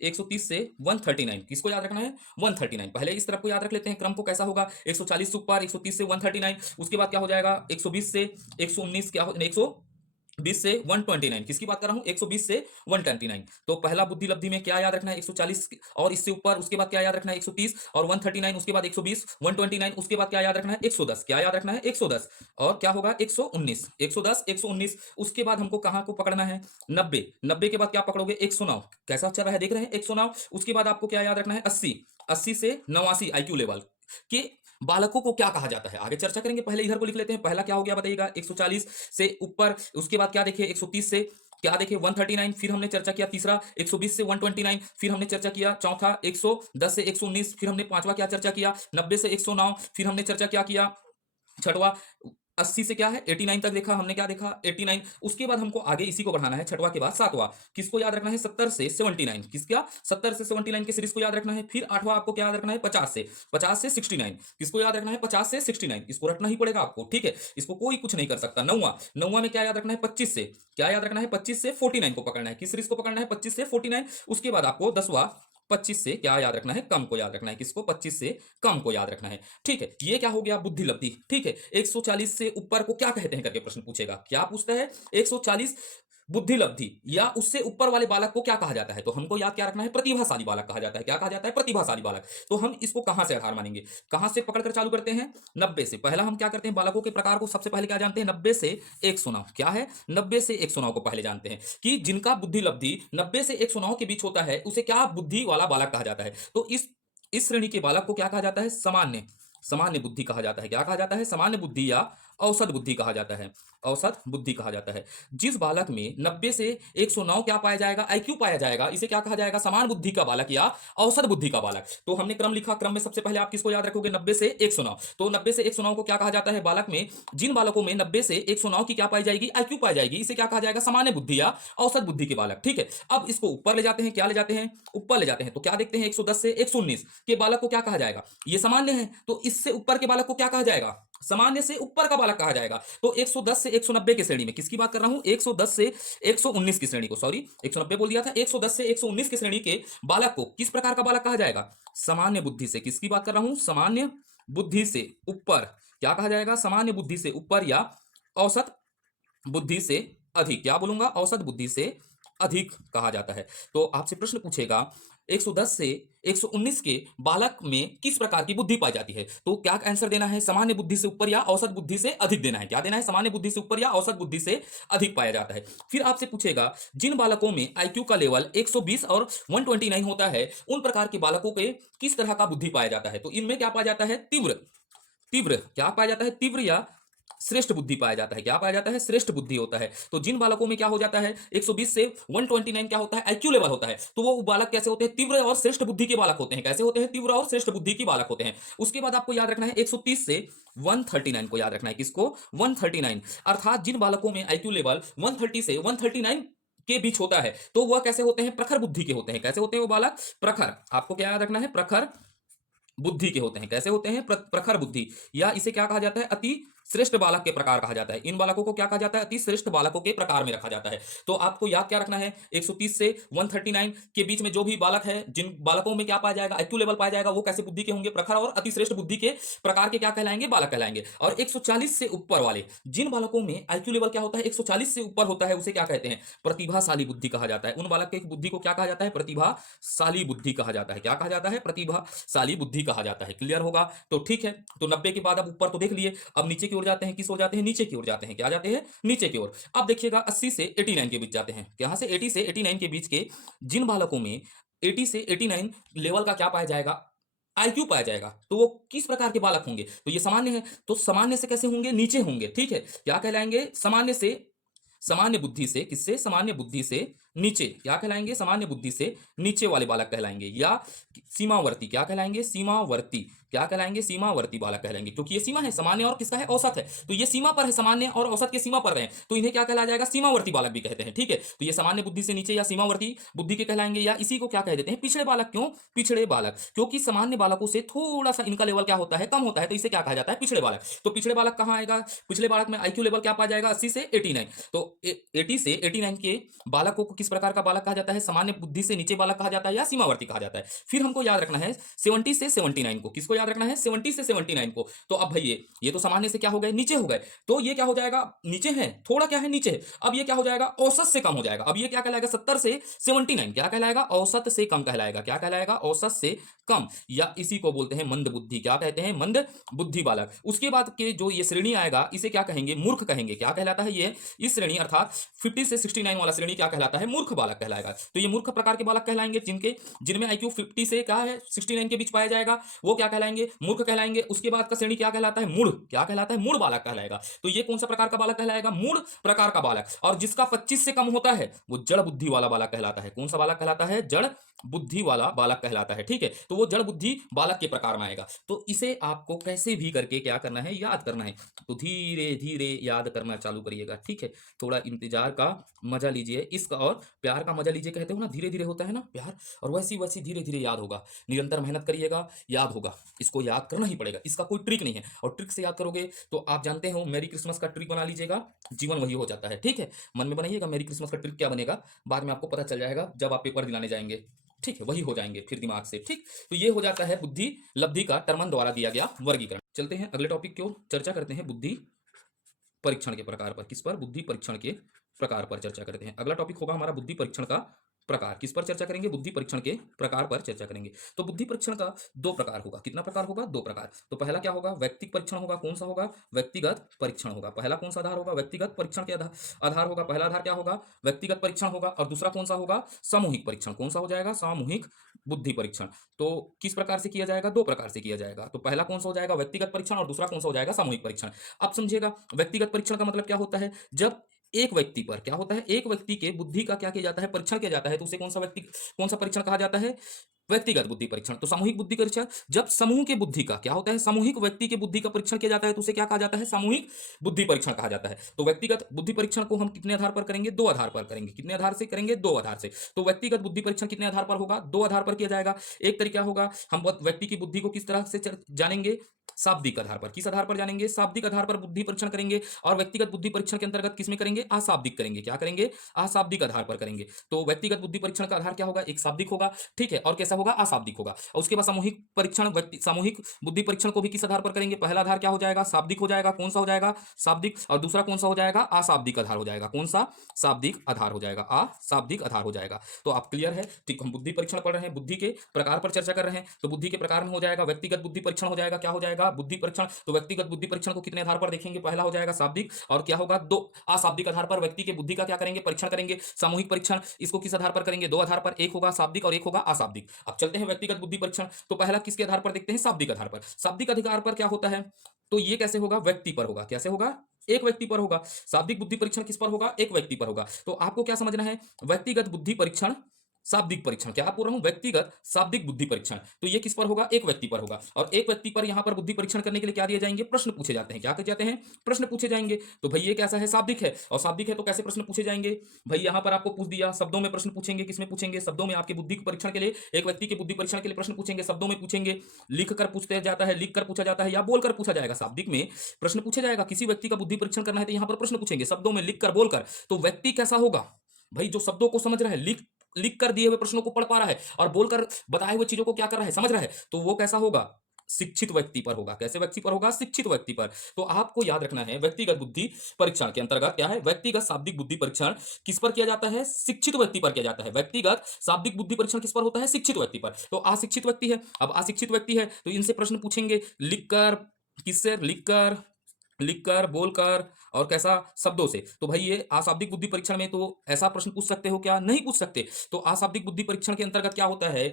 139। किसको याद रखना है, 139। पहले इस तरफ को याद रख लेते हैं, क्रम को कैसा होगा, 140 से ऊपर, 130 से 139। उसके बाद क्या हो जाएगा, 120 से 119, क्या हो, 120 से 129। किसकी बात कर रहा हूं, 120 से 129। तो पहला बुद्धि लब्धि में क्या याद रखना है, 140 और इससे ऊपर। उसके बाद क्या याद रखना है, 130 और 139। उसके बाद 120, 129। उसके बाद क्या याद रखना है, 110। क्या याद रखना है, 110। और क्या होगा, 119, 110, 119। उसके बाद हमको कहां को पकड़ना है, 90। 90 के बाद क्या पकड़ोगे, 109। कैसा चल रहा है देख रहे हैं, 109। उसके बाद आपको क्या याद रखना है, 80। 80 से 89 आईक्यू लेवल के बालकों को क्या कहा जाता है, आगे चर्चा करेंगे। पहले इधर को लिख लेते हैं। पहला क्या हो गया बताइएगा, 140 से ऊपर। उसके बाद क्या देखिए, 130 से क्या देखिए, 139। फिर हमने चर्चा किया तीसरा 120 से 129। फिर हमने चर्चा किया चौथा 110 से 119। फिर हमने पांचवा क्या चर्चा किया, 90 से 109। फिर हमने चर्चा क्या किया, छठवा 80 से क्या है, 89 तक देखा हमने। क्या देखा, 89। उसके बाद हमको आगे इसी को बढ़ाना है, छठवा के बाद सातवां। किसको याद रखना है, 70 से 79। किसका, 70 से 79 के सीरीज को याद रखना है। फिर आठवां आपको क्या याद रखना है, 50 से 69। किसको याद रखना है, 50 से 69। इसको रखना ही पड़ेगा आपको, ठीक है, इसको कोई कुछ नहीं कर सकता। नौवां में क्या याद रखना है, 25 से, क्या याद रखना है, 25 से 49 को पकड़ना है। किस सीरीज को पकड़ना है, 25 से 49। उसके बाद आपको 10वां 25 से क्या याद रखना है, कम को याद रखना है। किसको, 25 से कम को याद रखना है। ठीक है, ये क्या हो गया, बुद्धि लब्धि। ठीक है, 140 से ऊपर को क्या कहते हैं करके प्रश्न पूछेगा। क्या पूछता है, 140 बुद्धि लब्धि या उससे ऊपर वाले बालक को क्या कहा जाता है, तो हमको याद क्या रखना है, प्रतिभाशाली बालक कहा जाता है। क्या कहा जाता है, प्रतिभाशाली बालक। तो हम इसको कहां से आधार मानेंगे, कहां से पकड़कर चालू करते हैं, 90 से। पहला हम क्या करते हैं, बालकों के प्रकार को सबसे पहले क्या जानते हैं, 90 से 109। क्या है, 90 से 109 को पहले जानते हैं कि जिनका बुद्धि लब्धि 90 से 109 के बीच होता है, उसे क्या बुद्धि वाला बालक कहा जाता है। तो इस श्रेणी के बालक को क्या कहा जाता है, सामान्य सामान्य बुद्धि कहा जाता है। क्या कहा जाता है, सामान्य बुद्धि या औसत बुद्धि कहा जाता है। औसत बुद्धि कहा जाता है। जिस बालक में 90 से 109 क्या पाया जाएगा, आईक्यू पाया जाएगा, इसे क्या कहा जाएगा, समान बुद्धि का बालक या औसत बुद्धि का बालक। तो हमने क्रम लिखा, क्रम में सबसे पहले आप किसको याद रखोगे, 90 से 109। तो 90 से 109 को क्या कहा जाता है, बालक में जिन बालकों में 90 से 109 की क्या पाई जाएगी, आईक्यू पाई जाएगी, इसे क्या कहा जाएगा, सामान्य बुद्धि या औसत बुद्धि के बालक। ठीक है, अब इसको ऊपर ले जाते हैं। क्या ले जाते हैं, ऊपर ले जाते हैं। तो क्या देखते हैं, 110 से 119 के बालक को क्या कहा जाएगा, ये सामान्य है। तो इससे ऊपर के बालक को क्या कहा जाएगा, सामान्य से ऊपर का बालक कहा जाएगा। तो 110 से 190 की श्रेणी में किसकी बात कर रहा हूं, 110 से 119 की श्रेणी को, सॉरी 190 बोल दिया था, 110 से 119 की श्रेणी के बालक को किस प्रकार का बालक कहा जाएगा, सामान्य बुद्धि से। किसकी बात कर रहा हूं, सामान्य बुद्धि से ऊपर। क्या कहा जाएगा, सामान्य बुद्धि से ऊपर या औसत बुद्धि से अधिक। क्या बोलूंगा, औसत बुद्धि से अधिक कहा जाता है। तो आपसे प्रश्न पूछेगा 110 से 119 के बालक में किस प्रकार की बुद्धि पाई जाती है। तो क्या आंसर देना है, सामान्य बुद्धि से ऊपर या औसत बुद्धि से अधिक देना है। क्या देना है, सामान्य बुद्धि से ऊपर या औसत बुद्धि से अधिक पाया जाता है। फिर आपसे पूछेगा जिन बालकों में आईक्यू का लेवल 120 और 129 होता है, उन प्रकार के बालकों के किस तरह का बुद्धि पाया जाता है। तो इनमें क्या पाया जाता है, तीव्र तीव्र क्या पाया जाता है, तीव्र या श्रेष्ठ बुद्धि पाया जाता है। क्या पाया जाता है? श्रेष्ठ बुद्धि होता है। तो जिन बालकों में क्या हो जाता है 120 से 129 क्या होता है? आईक्यू लेवल होता है। तो वो बालक कैसे होते हैं? तीव्र और श्रेष्ठ बुद्धि के बालक होते हैं। कैसे होते हैं? तीव्र और श्रेष्ठ बुद्धि के बालक होते हैं। उसके बाद आपको याद रखना है 130 से 139 को याद रखना है। किसको? 139। अर्थात जिन बालकों में आईक्यू लेवल 130 से 139 के बीच होता है तो वह कैसे होते हैं? प्रखर बुद्धि के होते हैं। कैसे होते हैं वो बालक? प्रखर। आपको क्या याद रखना है? प्रखर बुद्धि के होते हैं। कैसे होते हैं? प्रखर बुद्धि, या इसे क्या कहा जाता है? अति श्रेष्ठ बालक के प्रकार कहा जाता है। इन बालकों को क्या कहा जाता है? अति श्रेष्ठ बालकों के प्रकार में रखा जाता है। तो आपको याद क्या रखना है? 130 से 139 के बीच में जो भी बालक है, जिन बालकों में क्या पाया जाएगा? आईक्यू लेवल पाया जाएगा, वो कैसे बुद्धि के होंगे? प्रखर और अति श्रेष्ठ बुद्धि के प्रकार के क्या कहलाएंगे? बालक कहलाएंगे। और 140 से ऊपर वाले जिन बालकों में आईक्यू लेवल क्या होता है? 140 से ऊपर होता है, उसे क्या कहते हैं? प्रतिभाशाली बुद्धि कहा जाता है। उन बालक की बुद्धि को क्या कहा जाता है? प्रतिभाशाली बुद्धि कहा जाता है। क्या कहा जाता है? प्रतिभाशाली बुद्धि कहा जाता है। क्लियर होगा? तो ठीक है। तो 90 के बाद अब ऊपर तो देख लिए, अब नीचे की ओर जाते हैं। किस ओर जाते हैं? नीचे की ओर जाते हैं। क्या जाते हैं? नीचे की ओर। अब देखिएगा 80 से 89 के बीच जाते हैं। यहां से 80 से 89 के बीच के जिन बालकों में 80 से 89 लेवल का क्या पाया जाएगा? आईक्यू पाया जाएगा, तो वो किस प्रकार के बालक होंगे? तो ये सामान्य है, तो सामान्य से कैसे होंगे? नीचे होंगे। ठीक है, क्या कहलाएंगे? सामान्य से, सामान्य बुद्धि से, किससे? सामान्य बुद्धि से नीचे। क्या कहलाएंगे? सामान्य बुद्धि से नीचे वाले बालक कहलाएंगे, या सीमावर्ती। क्या कहलाएंगे? सीमावर्ती। क्या कहलाएंगे? सीमावर्ती बालक कहलाएंगे, क्योंकि ये सीमा है, सामान्य और किसका है? औसत है। तो ये सीमा पर है, सामान्य और औसत के सीमा पर रहे, तो इन्हें क्या कहला जाएगा? सीमावर्ती बालक भी कहते हैं। ठीक है, तो ये सामान्य बुद्धि से नीचे या सीमावर्ती बुद्धि के कहलाएंगे, या इसी को क्या कह देते हैं? पिछड़े बालक। क्यों पिछड़े बालक? क्योंकि सामान्य बालकों से थोड़ा सा इनका लेवल क्या होता है? कम होता है, तो इसे क्या कहा जाता है? पिछड़े बालक। तो पिछड़े बालक कहाँ आएगा? पिछड़े बालक में आईक्यू लेवल क्या पाया जाएगा? 80 से 89। तो 80 से 89 के बालकों को किस प्रकार का बालक कहा जाता है? सामान्य बुद्धि से नीचे बालक कहा जाता है, या सीमावर्ती कहा जाता है। फिर हमको याद रखना है 70 से 79 को। किसको याद रखना है? 70 से 79 को। तो अब भैया ये तो सामान्य से क्या हो गए? नीचे हो गए। तो ये क्या हो जाएगा? नीचे है, थोड़ा क्या है? नीचे है। अब ये क्या हो जाएगा? औसत से कम हो जाएगा। अब ये क्या कहलाएगा? 70 से 79 क्या कहलाएगा? औसत से कम कहलाएगा। क्या कहलाएगा? औसत से कम, या इसी को बोलते हैं मंद बुद्धि। क्या कहते हैं? मंद बुद्धि बालक। उसके बाद के जो ये श्रेणी आएगा, इसे क्या कहेंगे? मूर्ख कहेंगे। क्या कहलाता है ये? इस श्रेणी अर्थात 50 से 69 वाला श्रेणी क्या कहलाता है? मूर्ख बालक कहलाएगा। तो ये मूर्ख प्रकार के बालक कहलाएंगे, जिनमें आईक्यू 50 से क्या है 69 के बीच पाया जाएगा, वो क्या कहलाएंगे? मूर्ख कहलाएंगे। उसके बाद का श्रेणी क्या कहलाता है? मूढ़। क्या कहलाता है? मूढ़ बालक कहलाएगा। तो ये कौन सा प्रकार का बालक कहलाएगा? मूढ़ प्रकार का बालक। और जिसका 25 से कम होता है वो जड़ बुद्धि वाला बालक कहलाता है। कौन सा बालक कहलाता है? जड़ बुद्धि वाला बालक कहलाता है। ठीक है, तो वो जड़ बुद्धि बालक के प्रकार में आएगा। तो इसे आपको कैसे भी करके क्या करना है? याद करना है। तो धीरे धीरे याद करना चालू करिएगा। ठीक है, थोड़ा इंतजार का मजा लीजिए, इसका और प्यार का मजा लीजिए। कहते हो ना धीरे धीरे होता है ना प्यार, और वैसी वैसी धीरे धीरे याद होगा। निरंतर मेहनत करिएगा, याद होगा। इसको याद करना ही पड़ेगा, इसका कोई ट्रिक नहीं है। और ट्रिक से याद करोगे तो आप जानते हो, मेरी क्रिसमस का ट्रिक बना लीजिएगा, जीवन वही हो जाता है। ठीक है, मन में बनाइएगा मेरी क्रिसमस का ट्रिक क्या बनेगा, बाद में आपको पता चल जाएगा जब आप पेपर दिलाने जाएंगे। ठीक है, वही हो जाएंगे फिर दिमाग से। ठीक, तो ये हो जाता है बुद्धि लब्धि का टर्मन द्वारा दिया गया वर्गीकरण। चलते हैं अगले टॉपिक की ओर, चर्चा करते हैं बुद्धि परीक्षण के प्रकार पर। किस पर? बुद्धि परीक्षण के प्रकार पर चर्चा करते हैं। अगला टॉपिक होगा हमारा बुद्धि परीक्षण का प्रकार। किस पर चर्चा करेंगे? बुद्धि परीक्षण के प्रकार पर चर्चा करेंगे। तो बुद्धि परीक्षण का दो प्रकार होगा। कितना प्रकार होगा? दो प्रकार। तो पहला क्या होगा? व्यक्तिगत परीक्षण होगा। कौन सा होगा? व्यक्तिगत परीक्षण होगा। पहला कौन सा आधार होगा? व्यक्तिगत परीक्षण के आधार होगा। पहला आधार क्या होगा? व्यक्तिगत परीक्षण होगा। और दूसरा कौन सा होगा? सामूहिक परीक्षण। कौन सा हो जाएगा? सामूहिक बुद्धि परीक्षण। तो किस प्रकार से किया जाएगा? दो प्रकार से किया जाएगा। तो पहला कौन सा हो जाएगा? व्यक्तिगत परीक्षण, और दूसरा कौन सा हो जाएगा? सामूहिक परीक्षण। आप समझिएगा, व्यक्तिगत परीक्षण का मतलब क्या होता है? जब एक व्यक्ति पर क्या होता है? एक व्यक्ति के बुद्धि का क्या किया जाता है? परीक्षण किया जाता है, तो उसे कौन सा परीक्षण कहा जाता है? व्यक्तिगत बुद्धि परीक्षण। तो सामूहिक बुद्धि परीक्षण, जब समूह के बुद्धि का क्या होता है? सामूहिक व्यक्ति के बुद्धि का परीक्षण किया जाता है, तो उसे क्या कहा जाता है? सामूहिक बुद्धि परीक्षण कहा जाता है। तो व्यक्तिगत बुद्धि परीक्षण को हम कितने आधार पर करेंगे? दो आधार पर करेंगे। कितने आधार से करेंगे? दो आधार से। तो व्यक्तिगत बुद्धि परीक्षण कितने आधार पर होगा? दो आधार पर किया जाएगा। एक तरीका होगा, हम व्यक्ति की बुद्धि को किस तरह से जानेंगे? शाब्दिक आधार पर। किस आधार पर जानेंगे? शाब्दिक आधार पर बुद्धि परीक्षण करेंगे। और व्यक्तिगत बुद्धि परीक्षण के अंतर्गत किसमें करेंगे? अशाब्दिक करेंगे। क्या करेंगे? अशाब्दिक आधार पर करेंगे। तो व्यक्तिगत बुद्धि परीक्षण का आधार क्या होगा? एक शाब्दिक होगा। ठीक है, और कैसा होगा? अशाब्दिक होगा। और उसके बाद सामूहिक परीक्षण, सामूहिक बुद्धि परीक्षण को भी किस आधार पर करेंगे? पहला आधार क्या हो जाएगा? शाब्दिक हो जाएगा। कौन सा हो जाएगा? शाब्दिक। और दूसरा कौन सा हो जाएगा? अशाब्दिक आधार हो जाएगा। कौन सा? शाब्दिक आधार हो जाएगा। अशाब्दिक आधार हो जाएगा। तो आप क्लियर है? ठीक, हम बुद्धि परीक्षण पढ़ रहे हैं, बुद्धि के प्रकार पर चर्चा कर रहे हैं। तो बुद्धि के प्रकार में हो जाएगा व्यक्तिगत बुद्धि परीक्षण हो जाएगा। क्या हो जाएगा? बुद्धि परीक्षण। तो व्यक्तिगत बुद्धि परीक्षण को कितने आधार पर देखेंगे? पहला हो जाएगा शाब्दिक, और क्या होगा? दो अशाब्दिक आधार पर व्यक्ति के बुद्धि का क्या करेंगे? परीक्षण करेंगे। सामूहिक परीक्षण, इसको किस आधार पर करेंगे? दो आधार पर, एक होगा शाब्दिक और एक होगा अशाब्दिक। अब चलते हैं व्यक्तिगत बुद्धि परीक्षण। तो पहला किसके आधार पर देखते हैं? शाब्दिक आधार पर। शाब्दिक आधार पर क्या होता है? तो ये कैसे होगा? व्यक्ति पर होगा। कैसे होगा? एक व्यक्ति पर होगा। शाब्दिक बुद्धि परीक्षण किस पर होगा? एक व्यक्ति पर होगा। तो आपको क्या समझना है? व्यक्तिगत बुद्धि परीक्षण, शाब्दिक परीक्षण, क्या बोल रहा हूं? व्यक्तिगत शाब्दिक बुद्धि परीक्षण। तो ये किस पर होगा? एक व्यक्ति पर होगा। और एक व्यक्ति पर यहां पर बुद्धि परीक्षण करने के लिए क्या दिए जाएंगे? प्रश्न पूछे जाते हैं। क्या कर जाते हैं? प्रश्न पूछे जाएंगे। तो भाई ये कैसा है? शाब्दिक है। और शाब्दिक है तो कैसे प्रश्न पूछे जाएंगे? भाई यहां पर आपको पूछ दिया, शब्दों में प्रश्न पूछेंगे। किसमें पूछेंगे? शब्दों में। आपके बुद्धि के परीक्षण के लिए, एक व्यक्ति के बुद्धि परीक्षण के लिए प्रश्न पूछेंगे, शब्दों में पूछेंगे। लिख कर पूछते जाता है, लिख कर पूछा जाता है, या बोलकर पूछा जाएगा। शाब्दिक में प्रश्न पूछा जाएगा। किसी व्यक्ति का बुद्धि परीक्षण करना है तो यहां पर प्रश्न पूछेंगे, शब्दों में, लिख कर, बोलकर। तो व्यक्ति कैसा होगा? भाई जो शब्दों को समझ रहा है, लिख लिख कर दिए हुए प्रश्नों को पढ़ पा रहा है, और बोलकर बताए हुए चीजों को क्या कर रहा है? समझ रहा है। तो वो कैसा होगा? शिक्षित व्यक्ति पर होगा। कैसे व्यक्ति पर होगा? शिक्षित व्यक्ति पर। तो आपको याद रखना है, व्यक्तिगत बुद्धि परीक्षण के अंतर्गत क्या है? व्यक्तिगत शाब्दिक बुद्धि परीक्षण किस पर किया जाता है? शिक्षित व्यक्ति पर किया जाता है। व्यक्तिगत शाब्दिक बुद्धि परीक्षण किस पर होता है? शिक्षित व्यक्ति पर। तो अशिक्षित व्यक्ति है। अब अशिक्षित व्यक्ति है तो इनसे प्रश्न पूछेंगे, लिखकर, किससे? लिखकर, लिखकर, बोलकर, और कैसा? शब्दों से। तो भाई ये अशाब्दिक बुद्धि परीक्षण में तो ऐसा प्रश्न पूछ सकते हो क्या? नहीं पूछ सकते। तो अशाब्दिक बुद्धि परीक्षण के अंतर्गत क्या होता है?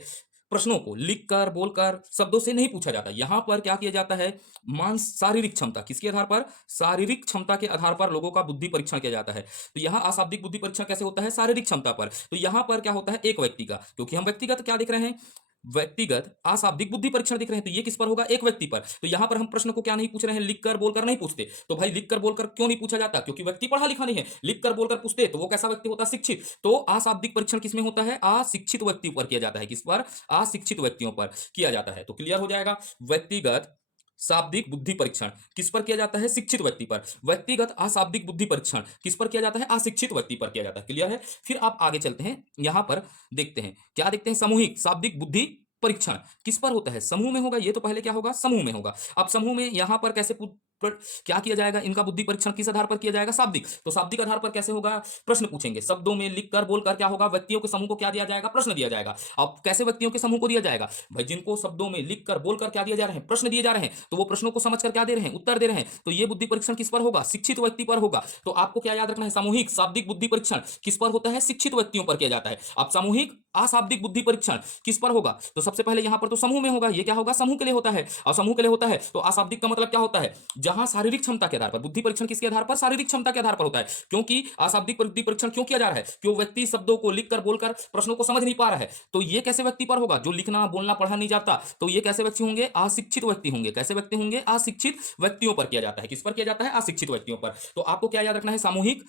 प्रश्नों को लिखकर, बोलकर, शब्दों से नहीं पूछा जाता। यहां पर क्या किया जाता है? मानस शारीरिक क्षमता, किसके आधार पर? शारीरिक क्षमता के आधार पर लोगों का बुद्धि परीक्षण किया जाता है। तो यहां अशाब्दिक बुद्धि परीक्षण कैसे होता है? शारीरिक क्षमता पर। तो यहां पर क्या होता है? एक व्यक्ति का, क्योंकि हम व्यक्तिगत क्या देख रहे हैं? व्यक्तिगत अशाब्दिक बुद्धि परीक्षण दिख रहे हैं, तो ये किस पर होगा? एक व्यक्ति पर। तो यहां पर हम प्रश्न को क्या नहीं पूछ रहे हैं? लिखकर, बोलकर नहीं पूछते। तो भाई लिखकर, बोलकर क्यों नहीं पूछा जाता? क्योंकि व्यक्ति पढ़ा लिखा नहीं है। लिखकर, बोलकर पूछते तो वो कैसा व्यक्ति होता? शिक्षित। तो अशाब्दिक परीक्षण किसमें होता है? अशिक्षित व्यक्ति पर किया जाता है। किस पर? अशिक्षित व्यक्तियों पर किया जाता है। तो क्लियर हो जाएगा। व्यक्तिगत शाब्दिक बुद्धि परीक्षण किस पर किया जाता है? शिक्षित व्यक्ति पर। व्यक्तिगत अशाब्दिक बुद्धि परीक्षण किस पर किया जाता है? अशिक्षित व्यक्ति पर किया जाता है। क्लियर है। फिर आप आगे चलते हैं, यहां पर देखते हैं, क्या देखते हैं? सामूहिक शाब्दिक बुद्धि परीक्षण किस पर होता है? समूह में होगा। ये तो पहले क्या होगा? समूह में होगा। अब समूह में यहां पर कैसे क्या किया जाएगा? इनका बुद्धि परीक्षण किस आधार पर किया जाएगा? शाब्दिक। तो शाब्दिक आधार पर कैसे होगा? प्रश्न पूछेंगे, शब्दों में, लिखकर, बोलकर। क्या होगा? व्यक्तियों के समूह को क्या दिया जाएगा? प्रश्न दिया जाएगा। अब कैसे व्यक्तियों के समूह को दिया जाएगा? भाई जिनको शब्दों में, लिखकर, बोलकर क्या दिया जा रहे हैं? प्रश्न दिए जा रहे हैं। तो वो प्रश्नों को समझकर क्या दे रहे हैं? उत्तर दे रहे हैं। तो ये बुद्धि परीक्षण किस पर होगा? शिक्षित व्यक्ति पर होगा। तो आपको क्या याद रखना है? सामूहिक शाब्दिक बुद्धि परीक्षण किस पर होता है? शिक्षित व्यक्तियों पर किया जाता है। अब सामूहिक अशाब्दिक बुद्धि परीक्षण किस पर होगा? तो सबसे पहले यहां पर तो समूह में होगा। ये क्या होगा? समूह के लिए होता है। और समूह के लिए होता है तो अशाब्दिक का मतलब क्या होता है? जहां शारीरिक क्षमता के आधार पर। बुद्धि परीक्षण किसके आधार पर? शारीरिक क्षमता के आधार पर होता है। क्योंकि अशाब्दिक बुद्धि परीक्षण क्यों किया जा रहा है? क्यों व्यक्ति शब्दों को लिखकर, बोलकर, प्रश्नों को समझ नहीं पा रहा है। तो ये कैसे व्यक्ति पर होगा? जो लिखना, बोलना, पढ़ा नहीं जाता। तो ये कैसे व्यक्ति होंगे? अशिक्षित व्यक्ति होंगे। कैसे व्यक्ति होंगे? अशिक्षित व्यक्तियों पर किया जाता है। किस पर किया जाता है? अशिक्षित व्यक्तियों पर। तो आपको क्या याद रखना है? सामूहिक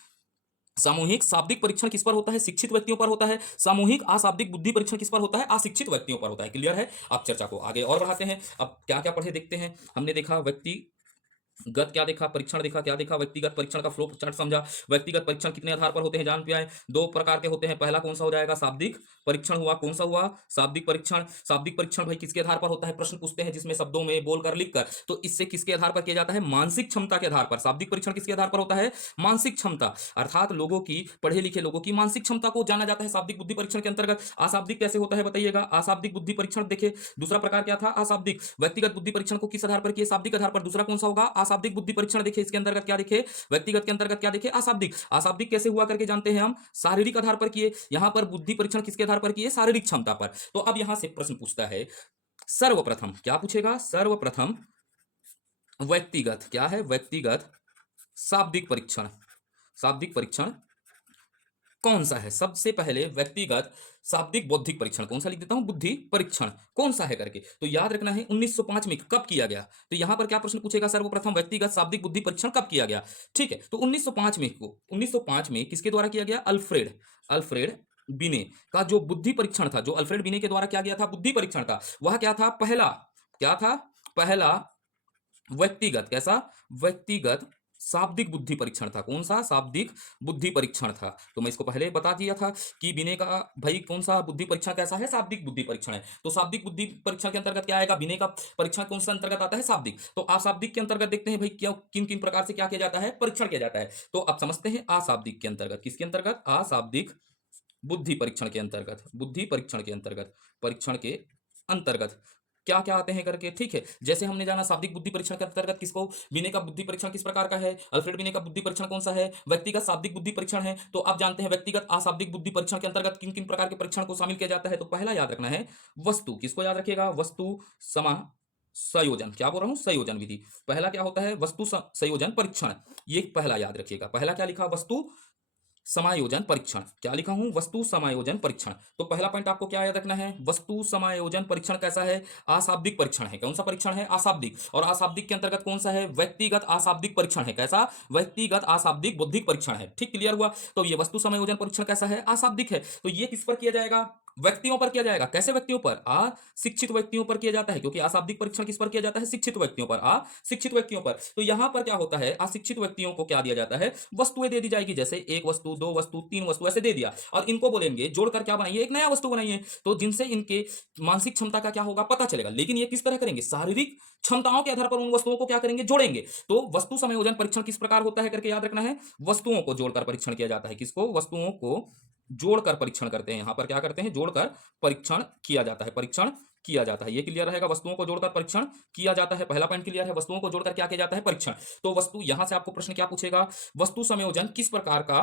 सामूहिक शाब्दिक परीक्षण किस पर होता है? शिक्षित व्यक्तियों पर होता है। सामूहिक अशाब्दिक बुद्धि परीक्षण किस पर होता है? अशिक्षित व्यक्तियों पर होता है। क्लियर है। अब चर्चा को आगे और बढ़ाते हैं। अब क्या क्या पढ़े देखते हैं। हमने देखा व्यक्ति गत, क्या देखा? परीक्षण देखा। क्या देखा? व्यक्तिगत परीक्षण का फ्लो चार्ट समझा। व्यक्तिगत परीक्षण कितने आधार पर होते हैं जान पे आए। दो प्रकार के होते हैं। पहला कौन सा हो जाएगा? शाब्दिक परीक्षण हुआ। कौन सा हुआ? शाब्दिक परीक्षण। शाब्दिक परीक्षण भाई किसके आधार पर होता है? प्रश्न पूछते हैं जिसमें शब्दों में, बोलकर, लिखकर। तो इससे किसके आधार पर किया जाता है? मानसिक क्षमता के आधार पर। शाब्दिक परीक्षण किसके आधार पर होता है? मानसिक क्षमता, अर्थात लोगों की, पढ़े लिखे लोगों की मानसिक क्षमता को जाना जाता है शाब्दिक बुद्धि परीक्षण के अंतर्गत। अशाब्दिक कैसे होता है बताइएगा? अशाब्दिक बुद्धि परीक्षण देखे, दूसरा प्रकार क्या था? अशाब्दिक। व्यक्तिगत बुद्धि परीक्षण को किस आधार पर किए? शाब्दिक आधार पर। दूसरा कौन सा होगा? अशाब्दिक बुद्धि परीक्षण देखे। इसके अंतर्गत क्या देखे? व्यक्तिगत के अंतर्गत क्या देखे? अशाब्दिक। अशाब्दिक कैसे हुआ करके जानते हैं हम? शारीरिक आधार पर किए। यहां पर बुद्धि परीक्षण किसके आधार पर किए? शारीरिक क्षमता पर। तो अब यहां से प्रश्न पूछता है, सर्वप्रथम क्या पूछेगा? सर्वप्रथम व्यक्तिगत, क्या है? व्यक्तिगत शाब्दिक परीक्षण। शाब्दिक परीक्षण कौन सा है? सबसे पहले व्यक्तिगत शाब्दिक बौद्धिक परीक्षण कौन सा? लिख देता हूं, बुद्धि परीक्षण कौन सा है करके। तो याद रखना है 1905 में कब किया गया। तो यहां पर क्या प्रश्न पूछेगा? सर्वप्रथम व्यक्तिगत शाब्दिक बुद्धि परीक्षण कब किया गया? ठीक है। तो 1905 में, 1905 में किसके द्वारा किया गया? अल्फ्रेड, अल्फ्रेड बिने का जो बुद्धि परीक्षण था, जो अल्फ्रेड बिने के द्वारा क्या गया था? बुद्धि परीक्षण था। वह क्या था? पहला, क्या था? पहला व्यक्तिगत, कैसा? व्यक्तिगत शाब्दिक बुद्धि परीक्षण था। कौन सा? शाब्दिक बुद्धि परीक्षण था। तो मैं इसको पहले बता दिया था कि बिने का भाई कौन सा बुद्धि परीक्षण कैसा है? शाब्दिक बुद्धि परीक्षण है। तो शाब्दिक बुद्धि परीक्षण के अंतर्गत क्या आएगा? बिने का परीक्षण कौन सा अंतर्गत आता है? शाब्दिक। तो अशाब्दिक के अंतर्गत देखते हैं भाई क्या, किन किन प्रकार से क्या किया जाता है? परीक्षण किया जाता है। तो अब समझते हैं अशाब्दिक के अंतर्गत। किसके अंतर्गत? अशाब्दिक बुद्धि परीक्षण के अंतर्गत। बुद्धि परीक्षण के अंतर्गत, परीक्षण के अंतर्गत क्या क्या आते हैं करके। ठीक है। जैसे हमने जाना शाब्दिक बुद्धि परीक्षण के अंतर्गत किसको? बिने का बुद्धि परीक्षण किस प्रकार का है? अल्फ्रेड बिने का बुद्धि परीक्षण कौन सा है? व्यक्तिगत शाब्दिक बुद्धि परीक्षण है। तो आप जानते हैं व्यक्तिगत अशाब्दिक बुद्धि परीक्षण के अंतर्गत किन किन प्रकार के परीक्षण को शामिल किया जाता है। तो पहला याद रखना है वस्तु। किसको याद रखिएगा? वस्तु समा संयोजन, क्या बोल रहा हूं, संयोजन विधि। पहला क्या होता है, वस्तु संयोजन परीक्षण, ये पहला याद रखिएगा। पहला क्या लिखा, वस्तु समायोजन परीक्षण, क्या लिखा हूं, वस्तु समायोजन परीक्षण। तो पहला पॉइंट आपको क्या याद रखना है, वस्तु समायोजन परीक्षण कैसा है, अशाब्दिक परीक्षण है। कौन सा परीक्षण है, अशाब्दिक। और अशाब्दिक के अंतर्गत कौन सा है, व्यक्तिगत अशाब्दिक परीक्षण है। कैसा, व्यक्तिगत अशाब्दिक बौद्धिक परीक्षण है। ठीक, क्लियर हुआ। तो ये वस्तु समायोजन परीक्षण कैसा है, अशाब्दिक है। तो ये किस पर किया जाएगा, व्यक्तियों पर किया जाएगा। कैसे व्यक्तियों पर, अशिक्षित व्यक्तियों पर किया जाता है, क्योंकि अशाब्दिक परीक्षण किस पर किया जाता है, शिक्षित व्यक्तियों पर, अशिक्षित व्यक्तियों पर। तो यहां पर क्या होता है, अशिक्षित व्यक्तियों को क्या दिया जाता है, वस्तुएं दे दी जाएगी। जैसे एक वस्तु, दो वस्तु, तीन वस्तु, ऐसे दे दिया, और इनको बोलेंगे जोड़कर क्या बनाइए, एक नया वस्तु बनाइए। तो जिनसे इनके मानसिक क्षमता का क्या होगा, पता चलेगा। लेकिन ये किस तरह करेंगे, शारीरिक क्षमताओं के आधार पर उन वस्तुओं को क्या करेंगे, जोड़ेंगे। तो वस्तु समायोजन परीक्षण किस प्रकार होता है करके याद रखना है, वस्तुओं को जोड़कर परीक्षण किया जाता है। किसको, वस्तुओं को जोड़कर परीक्षण करते हैं। यहां पर क्या करते हैं, जोड़कर परीक्षण किया जाता है, परीक्षण किया जाता है। ये क्लियर रहेगा, वस्तुओं को जोड़कर परीक्षण किया जाता है। पहला पॉइंट क्लियर है, वस्तुओं को जोड़कर क्या किया जाता है, परीक्षण। तो वस्तु, यहां से आपको प्रश्न क्या पूछेगा, वस्तु संयोजन किस प्रकार का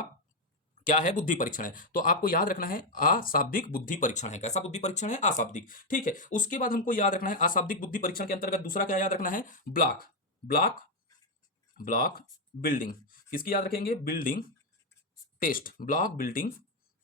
क्या है, बुद्धि परीक्षण है। तो आपको याद रखना है अशाब्दिक बुद्धि परीक्षण है। कैसा बुद्धि परीक्षण है, अशाब्दिक। ठीक है, उसके बाद हमको याद रखना है अशाब्दिक बुद्धि परीक्षण के अंतर्गत दूसरा क्या याद रखना है, ब्लॉक, ब्लॉक, ब्लॉक बिल्डिंग। किसकी याद रखेंगे, building test, block building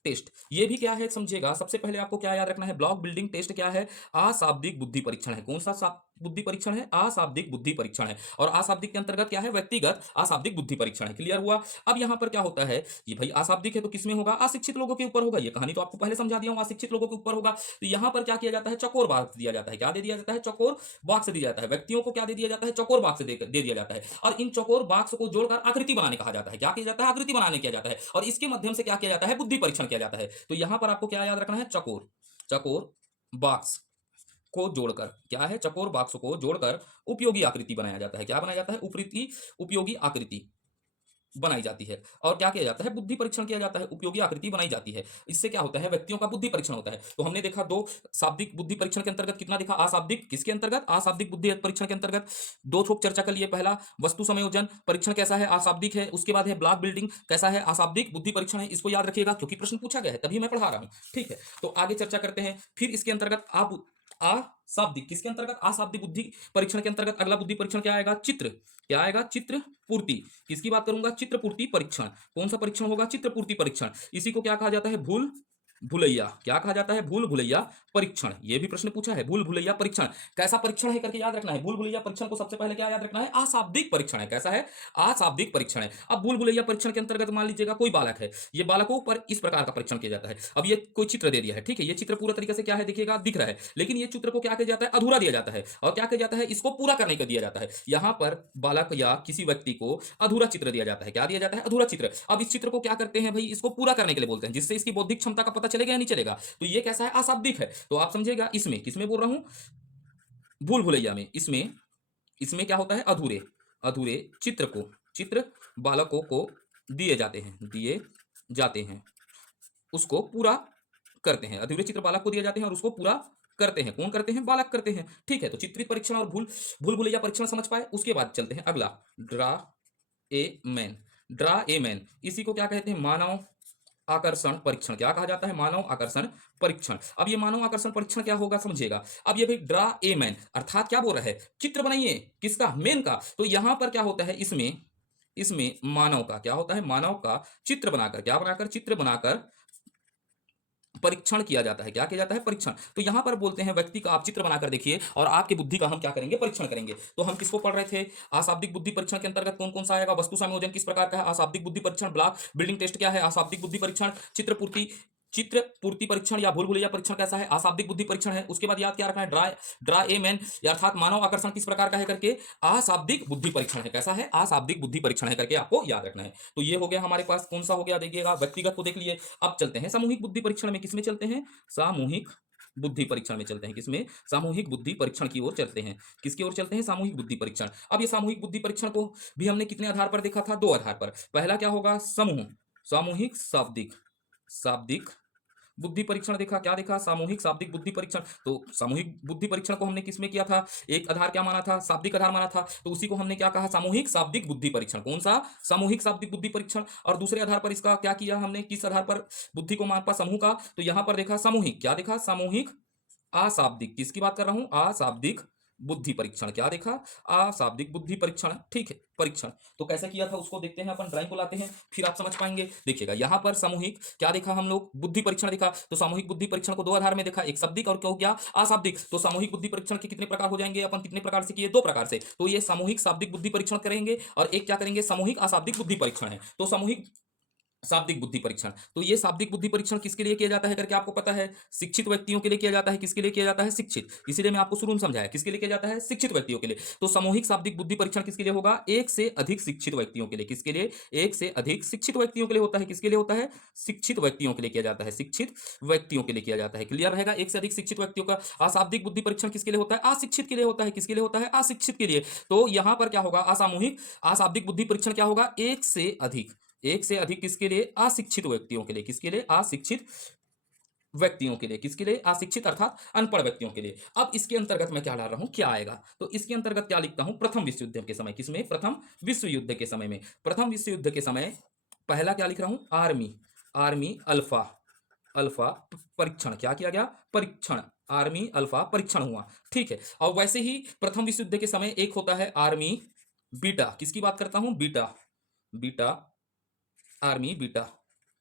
test. ये भी क्या है समझिएगा। सबसे पहले आपको क्या याद रखना है, ब्लॉक बिल्डिंग टेस्ट क्या है, अशाब्दिक बुद्धि परीक्षण है। कौन सा बुद्धि परीक्षण है, अशाब्दिक बुद्धि परीक्षण है। और अशाब्दिक के अंतर्गत क्या है, व्यक्तिगत अशाब्दिक बुद्धि परीक्षण है। क्लियर हुआ। अब यहां पर क्या होता है, ये भाई अशाब्दिक है तो किसमें होगा, अशिक्षित लोगों के ऊपर होगा। ये कहानी तो आपको पहले समझा दिया हूं, अशिक्षित लोगों के ऊपर होगा। तो यहां पर क्या किया जाता है, चौकोर बॉक्स दिया जाता है। क्या दे दिया जाता है, चौकोर बॉक्स दिया जाता है। व्यक्तियों को क्या दे दिया जाता है, चौकोर बॉक्स दे दिया जाता है। और इन चौकोर बॉक्स को जोड़कर आकृति बनाने कहा जाता है। क्या किया जाता है, आकृति बनाने किया जाता है। और इसके माध्यम से क्या किया जाता है, बुद्धि परीक्षण किया जाता है। तो यहां पर आपको क्या याद रखना है, चौकोर, चौकोर बॉक्स को जोड़कर, क्या है, चौकोर बॉक्स को जोड़कर उपयोगी आकृति बनाया जाता है। क्या बनाया जाता है, उपयोगी आकृति बनाई जाती है। और क्या किया जाता है, बुद्धि परीक्षण किया जाता है, उपयोगी आकृति बनाई जाती है। इससे क्या होता है, व्यक्तियों का बुद्धि परीक्षण होता है। तो हमने देखा दो शाब्दिक बुद्धि परीक्षण के अंतर्गत कितना देखा, अशाब्दिक, किसके अंतर्गत, अशाब्दिक बुद्धि परीक्षण के अंतर्गत दो थोक चर्चा कर लिए। पहला वस्तु समायोजन परीक्षण कैसा है, अशाब्दिक है। उसके बाद है ब्लॉक बिल्डिंग, कैसा है, अशाब्दिक बुद्धि परीक्षण है। इसको याद रखिएगा क्योंकि प्रश्न पूछा गया है, तभी मैं पढ़ा रहा हूं। ठीक है, तो आगे चर्चा करते हैं। फिर इसके अंतर्गत आप अशाब्दिक, किसके अंतर्गत, अशाब्दिक बुद्धि परीक्षण के अंतर्गत अगला बुद्धि परीक्षण क्या आएगा, चित्र, क्या आएगा, चित्र पूर्ति। किसकी बात करूंगा, चित्र पूर्ति परीक्षण। कौन सा परीक्षण होगा, चित्र पूर्ति परीक्षण। इसी को क्या कहा जाता है, भूल भुलैया। क्या कहा जाता है, भूल भुलैया परीक्षण। ये भी प्रश्न पूछा है, भूल भुलैया परीक्षण कैसा परीक्षण है करके याद रखना है। भूल भुलैया परीक्षण को सबसे पहले क्या याद रखना है, अशाब्दिक परीक्षण है। कैसा है, अशाब्दिक परीक्षण है। अब भूल भुलैया परीक्षण के अंतर्गत मान लीजिएगा कोई बालक है, ये बालकों पर इस प्रकार का परीक्षण किया जाता है। अब ये कोई चित्र दे दिया है, ठीक है, ये चित्र पूरा तरीके से क्या है, देखिएगा दिख रहा है, लेकिन ये चित्र को क्या किया जाता है, अधूरा दिया जाता है। और क्या किया जाता है, इसको पूरा करने को दिया जाता है। यहां पर बालक या किसी व्यक्ति को अधूरा चित्र दिया जाता है। क्या दिया जाता है, अधूरा चित्र। अब इस चित्र को क्या करते हैं भाई, इसको पूरा करने के लिए बोलते हैं, जिससे इसकी बौद्धिक क्षमता का पता चलेगा या नहीं चलेगा। तो ये कैसा है, अशाब्दिक है। तो आप समझिएगा, इसमें किसमें बोल रहा हूं, भूल भुलैया में। इसमें इसमें क्या होता है, अधूरे अधूरे चित्र को, चित्र बालकों को दिए जाते हैं, दिए जाते हैं, उसको पूरा करते हैं। अधूरे चित्र बालक को दिए जाते हैं और उसको पूरा करते हैं। कौन करते हैं, बालक करते हैं। ठीक है, तो चित्रित परीक्षण और भूल भूल भुलैया परीक्षण समझ पाए। उसके बाद चलते हैं अगला, draw a man. Draw a man, इसी को क्या कहते हैं, मानव आकर्षण परीक्षण। क्या कहा जाता है, मानव आकर्षण परीक्षण। अब ये मानव आकर्षण परीक्षण क्या होगा समझिएगा। अब ये भाई ड्रा ए मैन अर्थात क्या बोल रहा है, चित्र बनाइए, किसका, मैन का। तो यहां पर क्या होता है, इसमें इसमें मानव का क्या होता है, मानव का चित्र बनाकर, क्या बनाकर, चित्र बनाकर परीक्षण किया जाता है। क्या किया जाता है, परीक्षण। तो यहां पर बोलते हैं व्यक्ति का आप चित्र बनाकर देखिए और आपकी बुद्धि का हम क्या करेंगे, परीक्षण करेंगे। तो हम किसको पढ़ रहे थे, अशाब्दिक बुद्धि परीक्षण के अंतर्गत कौन कौन सा आएगा, वस्तु समायोजन किस प्रकार का है, अशाब्दिक बुद्धि परीक्षण। ब्लॉक बिल्डिंग टेस्ट क्या है, अशाब्दिक बुद्धि परीक्षण। चित्र पूर्ति परीक्षण या भूल भुलैया परीक्षण कैसा है, अशाब्दिक बुद्धि परीक्षण है। उसके बाद याद क्या रखना है, ड्रा ड्रा ए मैन अर्थात मानव आकर्षण किस प्रकार का है करके अशाब्दिक बुद्धि परीक्षण है। कैसा है, अशाब्दिक बुद्धि परीक्षण है करके आपको याद रखना है। तो ये हो गया हमारे पास, कौन सा हो गया देखिएगा, व्यक्तिगत को देख लिए। अब चलते हैं सामूहिक बुद्धि परीक्षण में, किसमें चलते हैं, सामूहिक बुद्धि परीक्षण में चलते हैं। किसमें, सामूहिक बुद्धि परीक्षण की ओर चलते हैं। किसकी ओर चलते हैं, सामूहिक बुद्धि परीक्षण। अब ये सामूहिक बुद्धि परीक्षण को भी हमने कितने आधार पर देखा था, दो आधार पर। पहला क्या होगा, समूह, सामूहिक शाब्दिक, शाब्दिक बुद्धि परीक्षण देखा। क्या देखा, सामूहिक शाब्दिक बुद्धि परीक्षण। तो सामूहिक बुद्धि परीक्षण को हमने किसमें किया था, एक आधार क्या माना था, शाब्दिक आधार माना था। तो उसी को हमने क्या कहा, सामूहिक शाब्दिक बुद्धि परीक्षण। कौन सा, सामूहिक शाब्दिक बुद्धि परीक्षण। और दूसरे आधार पर इसका क्या किया हमने, किस आधार पर बुद्धि को मापा, समूह का। तो यहां पर देखा सामूहिक, क्या देखा, सामूहिक अशाब्दिक। किसकी बात कर रहा हूं, अशाब्दिक बुद्धि परीक्षण। क्या देखा? अशाब्दिक बुद्धि परीक्षण। ठीक है, परीक्षण। तो कैसे किया था उसको देखते हैं, अपन ड्राइंग को लाते हैं, फिर आप समझ पाएंगे। देखिएगा यहाँ पर सामूहिक क्या देखा हम लोग, बुद्धि परीक्षण देखा। तो सामूहिक बुद्धि परीक्षण को दो आधार में देखा, एक शाब्दिक और क्या हो गया, अशाब्दिक। तो सामूहिक बुद्धि परीक्षण के कितने प्रकार हो जाएंगे, अपन कितने प्रकार से किए, दो प्रकार से। तो ये सामूहिक शाब्दिक बुद्धि परीक्षण करेंगे और एक क्या करेंगे, सामूहिक अशाब्दिक बुद्धि परीक्षण है। तो सामूहिक शाब्दिक बुद्धि परीक्षण, तो ये शाब्दिक बुद्धि परीक्षण किसके लिए किया जाता है करके आपको पता है, शिक्षित व्यक्तियों के लिए किया जाता है। किसके लिए किया जाता है, शिक्षित। इसीलिए मैं आपको शुरू में समझाया किसके लिए किया जाता है, शिक्षित व्यक्तियों के लिए। तो सामूहिक शाब्दिक बुद्धि परीक्षण किसके लिए होगा, एक से अधिक शिक्षित व्यक्तियों के लिए। किसके लिए, एक से अधिक शिक्षित व्यक्तियों के लिए होता है। किसके लिए होता है, शिक्षित व्यक्तियों के लिए किया जाता है, शिक्षित व्यक्तियों के लिए किया जाता है। क्लियर रहेगा, एक से अधिक शिक्षित व्यक्तियों का। अशाब्दिक बुद्धि परीक्षण किसके लिए होता है, अशिक्षित के लिए होता है। किसके लिए होता है, अशिक्षित के लिए। तो यहां पर क्या होगा, असामूहिक अशाब्दिक बुद्धि परीक्षण क्या होगा, एक से अधिक, एक से अधिक किसके लिए, अशिक्षित व्यक्तियों के लिए। किसके लिए, अशिक्षित व्यक्तियों के लिए। किसके लिए, अशिक्षित अर्थात अनपढ़ व्यक्तियों के लिए। अब इसके अंतर्गत मैं क्या ला रहा हूं, क्या आएगा, तो इसके अंतर्गत क्या लिखता हूं, प्रथम विश्व युद्ध के समय। किसमें, प्रथम विश्व युद्ध के समय में। प्रथम विश्व युद्ध के समय पहला क्या लिख रहा हूं, आर्मी, आर्मी अल्फा, अल्फा परीक्षण। क्या किया गया, परीक्षण, आर्मी अल्फा परीक्षण हुआ। ठीक है, और वैसे ही प्रथम विश्व युद्ध के समय एक होता है आर्मी बीटा। किसकी बात करता हूं, बीटा, बीटा, आर्मी बीटा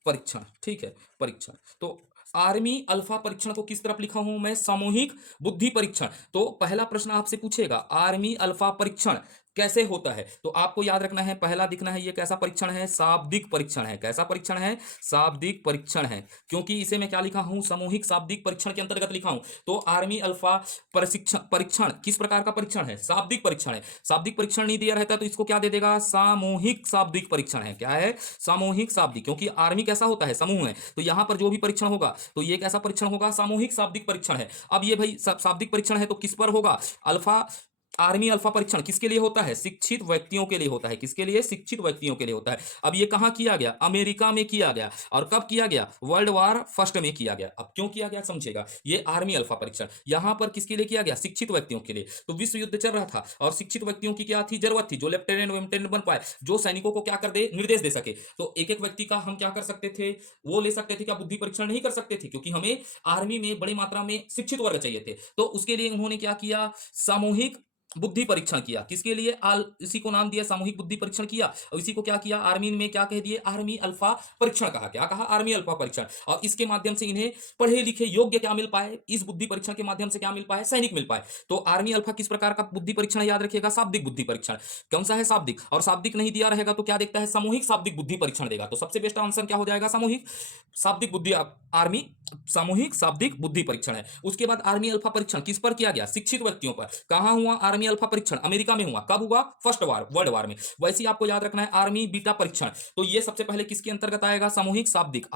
परीक्षण। ठीक है, परीक्षण। तो आर्मी अल्फा परीक्षण को किस तरफ लिखा हूं मैं, सामूहिक बुद्धि परीक्षण। तो पहला प्रश्न आपसे पूछेगा, आर्मी अल्फा परीक्षण कैसे होता है, तो आपको याद रखना है, पहला दिखना है ये कैसा परीक्षण है, शाब्दिक परीक्षण है। कैसा परीक्षण है, शाब्दिक परीक्षण है, क्योंकि इसे मैं क्या लिखा हूं, सामूहिक शाब्दिक परीक्षण के अंतर्गत लिखा हूं। तो आर्मी अल्फा परीक्षण, परीक्षण किस प्रकार का परीक्षण है, शाब्दिक परीक्षण है। शाब्दिक परीक्षण नहीं दिया रहता तो इसको क्या दे देगा, सामूहिक शाब्दिक परीक्षण है। क्या है, सामूहिक शाब्दिक, क्योंकि आर्मी कैसा होता है, समूह है। तो यहां पर जो भी परीक्षण होगा तो ये कैसा परीक्षण होगा, सामूहिक शाब्दिक परीक्षण है। अब ये भाई शाब्दिक परीक्षण है तो किस पर होगा, अल्फा, आर्मी अल्फा परीक्षण किसके लिए होता है, शिक्षित व्यक्तियों के लिए होता है। किसके लिए, शिक्षित व्यक्तियों के लिए होता है। अब ये कहां किया गया, अमेरिका में किया गया। और कब किया गया, वर्ल्ड वार फर्स्ट में किया गया। अब क्यों किया गया समझेगा, ये आर्मी अल्फा परीक्षण यहां पर किसके लिए किया गया, शिक्षित व्यक्तियों के लिए। तो विश्व युद्ध चल रहा था और शिक्षित व्यक्तियों की क्या थी, जरूरत थी, जो लेफ्टिनेंट वेफ्टिनेंट बन पाए, जो सैनिकों को क्या कर दे, निर्देश दे सके। तो एक एक व्यक्ति का हम क्या कर सकते थे, वो ले सकते थे। क्या बुद्धि परीक्षण नहीं कर सकते थे, क्योंकि हमें आर्मी में बड़ी मात्रा में शिक्षित वर्ग चाहिए थे। तो उसके लिए उन्होंने क्या किया, सामूहिक बुद्धि परीक्षण किया। किसके लिए, इसी को नाम दिया सामूहिक बुद्धि परीक्षण किया। और इसी को क्या किया, आर्मी में क्या कह दिए, आर्मी अल्फा परीक्षण कहा। क्या कहा, आर्मी अल्फा परीक्षण। और इसके माध्यम से इन्हें पढ़े लिखे योग्य क्या मिल पाए, इस बुद्धि परीक्षण के माध्यम से क्या मिल पाए, सैनिक मिल पाए। तो आर्मी अल्फा किस प्रकार का बुद्धि परीक्षण, याद रखिएगा, शाब्दिक बुद्धि परीक्षण। कौन सा है, शाब्दिक। और शाब्दिक नहीं दिया रहेगा तो क्या देखता है, सामूहिक शाब्दिक बुद्धि परीक्षण देगा। तो सबसे बेस्ट आंसर क्या हो जाएगा, सामूहिक शाब्दिक बुद्धि, आर्मी सामूहिक शाब्दिक बुद्धि परीक्षण है। उसके बाद आर्मी अल्फा परीक्षण किस पर किया गया, शिक्षित व्यक्तियों पर। कहां हुआ आर्मी अल्फा परीक्षण, अमेरिका में हुआ। कब हुआ, फर्स्ट वार, वर्ल्ड वार में। वैसे ही आपको याद रखना है आर्मी बीटा परीक्षण। तो ये सबसे पहले किसके अंतर्गत आएगा, सामूहिक शाब्दिक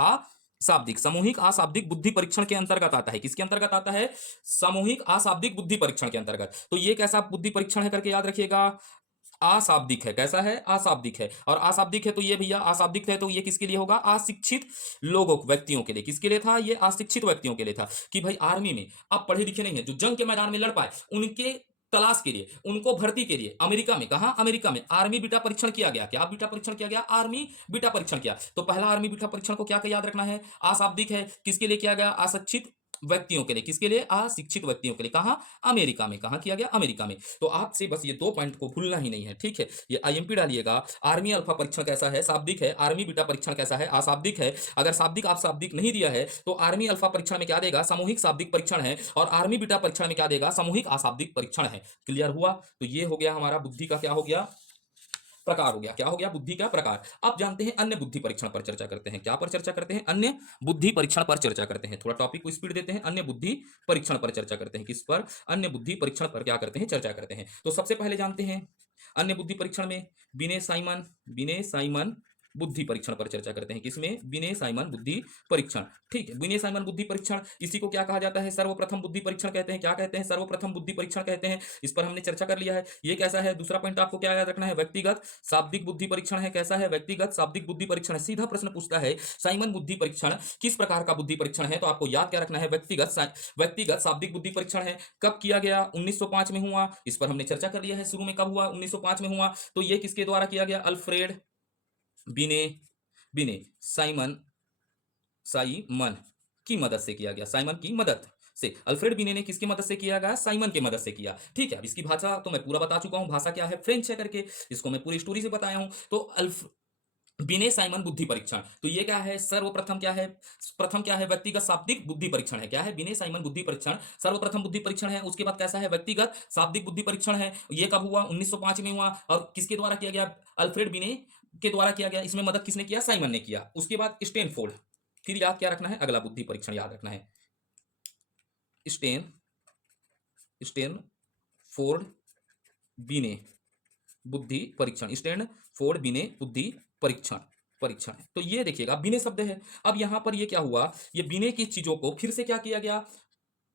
शाब्दिक, सामूहिक अशाब्दिक बुद्धि परीक्षण के अंतर्गत आता है। किसके अंतर्गत आता है, सामूहिक अशाब्दिक बुद्धि परीक्षण के अंतर्गत। तो ये कैसा बुद्धि परीक्षण है करके याद रखिएगा, अशाब्दिक है। कैसा है, अशाब्दिक है। और अशाब्दिक है तो ये भैया, अशाब्दिक है तो ये किसके लिए होगा, अशिक्षित लोगों, व्यक्तियों के लिए। किसके लिए था, ये अशिक्षित व्यक्तियों के लिए था। कि भाई आर्मी में आप पढ़े लिखे नहीं है, जो जंग के मैदान में लड़ पाए, उनके तलाश के लिए, उनको भर्ती के लिए अमेरिका में, कहा, अमेरिका में आर्मी बीटा परीक्षण किया गया। क्या बीटा परीक्षण किया गया, आर्मी बीटा परीक्षण किया। तो पहला आर्मी बीटा परीक्षण को क्या याद रखना है, अशाब्दिक है। किसके लिए किया गया, अशिक्षित व्यक्तियों के लिए। किसके लिए, अशिक्षित व्यक्तियों के लिए। कहा, अमेरिका में। कहा किया गया, अमेरिका में। तो आपसे बस ये दो पॉइंट को भूलना ही नहीं है, ठीक है। ये आईएमपी डालिएगा, आर्मी अल्फा परीक्षण कैसा है, शाब्दिक है। आर्मी बीटा परीक्षण कैसा है, अशाब्दिक है। अगर शाब्दिक आप शाब्दिक नहीं दिया है तो आर्मी अल्फा परीक्षण में क्या देगा, सामूहिक शाब्दिक परीक्षण है। और आर्मी बीटा परीक्षण में क्या देगा, सामूहिक अशाब्दिक परीक्षण है। क्लियर हुआ। तो ये हो गया हमारा बुद्धि का क्या हो गया, प्रकार हो गया। क्या हो गया, बुद्धि का प्रकार। अब जानते हैं अन्य बुद्धि परीक्षण पर चर्चा करते हैं। क्या पर चर्चा करते हैं, अन्य बुद्धि परीक्षण पर चर्चा करते हैं। थोड़ा टॉपिक को स्पीड देते हैं, अन्य बुद्धि परीक्षण पर चर्चा करते हैं। किस पर, अन्य बुद्धि परीक्षण पर क्या करते हैं, चर्चा करते हैं। तो सबसे पहले जानते हैं अन्य बुद्धि परीक्षण में विनय साइमन बुद्धि परीक्षण पर चर्चा करते हैं। किसमें, विनय साइमन बुद्धि परीक्षण। ठीक है, विनय साइमन बुद्धि परीक्षण, इसी को क्या कहा जाता है, सर्वप्रथम बुद्धि परीक्षण कहते हैं। क्या कहते हैं, सर्वप्रथम बुद्धि परीक्षण कहते हैं। इस पर हमने चर्चा कर लिया है। ये कैसा है, दूसरा पॉइंट आपको क्या याद रखना है, व्यक्तिगत शाब्दिक बुद्धि परीक्षण है। कैसा है, व्यक्तिगत शाब्दिक बुद्धि परीक्षण है। सीधा प्रश्न पूछता है, साइमन बुद्धि परीक्षण किस प्रकार का बुद्धि परीक्षण है, तो आपको याद क्या रखना है, व्यक्तिगत शाब्दिक बुद्धि परीक्षण है। कब किया गया, 1905 में हुआ। इस पर हमने चर्चा कर लिया है, शुरू में कब हुआ, 1905 में हुआ। तो ये किसके द्वारा किया गया, अल्फ्रेड बिने साइमन की मदद से किया गया। साइमन की मदद से। अल्फ्रेड बिने ने किसकी मदद से किया गया? साइमन की मदद से किया। ठीक है, अब इसकी भाषा तो मैं पूरा बता चुका हूं, भाषा क्या है? फ्रेंच है करके, इसको मैं पूरी स्टोरी से बताया हूं। तो अल्फ बिने साइमन बुद्धि परीक्षण, तो ये क्या है? सर्वप्रथम क्या है? प्रथम क्या है? व्यक्तिगत शाब्दिक बुद्धि परीक्षण है। क्या है? बिने साइमन बुद्धि परीक्षण सर्वप्रथम बुद्धि परीक्षण है। उसके बाद कैसा है? व्यक्तिगत शाब्दिक बुद्धि परीक्षण है। ये कब हुआ? 1905 में हुआ। और किसके द्वारा किया गया? अल्फ्रेड बिने के द्वारा किया गया। इसमें मदद किसने किया? साइमन ने किया। उसके बाद स्टेनफोर्ड, फिर याद क्या रखना है? अगला बुद्धि परीक्षण याद रखना है, स्टेन स्टेनफोर्ड बिने बुद्धि परीक्षण। स्टैनफोर्ड बिने बुद्धि परीक्षण परीक्षण है। तो ये देखिएगा बिने शब्द है। अब यहां पर ये क्या हुआ? ये बिने की चीजों को फिर से क्या किया गया?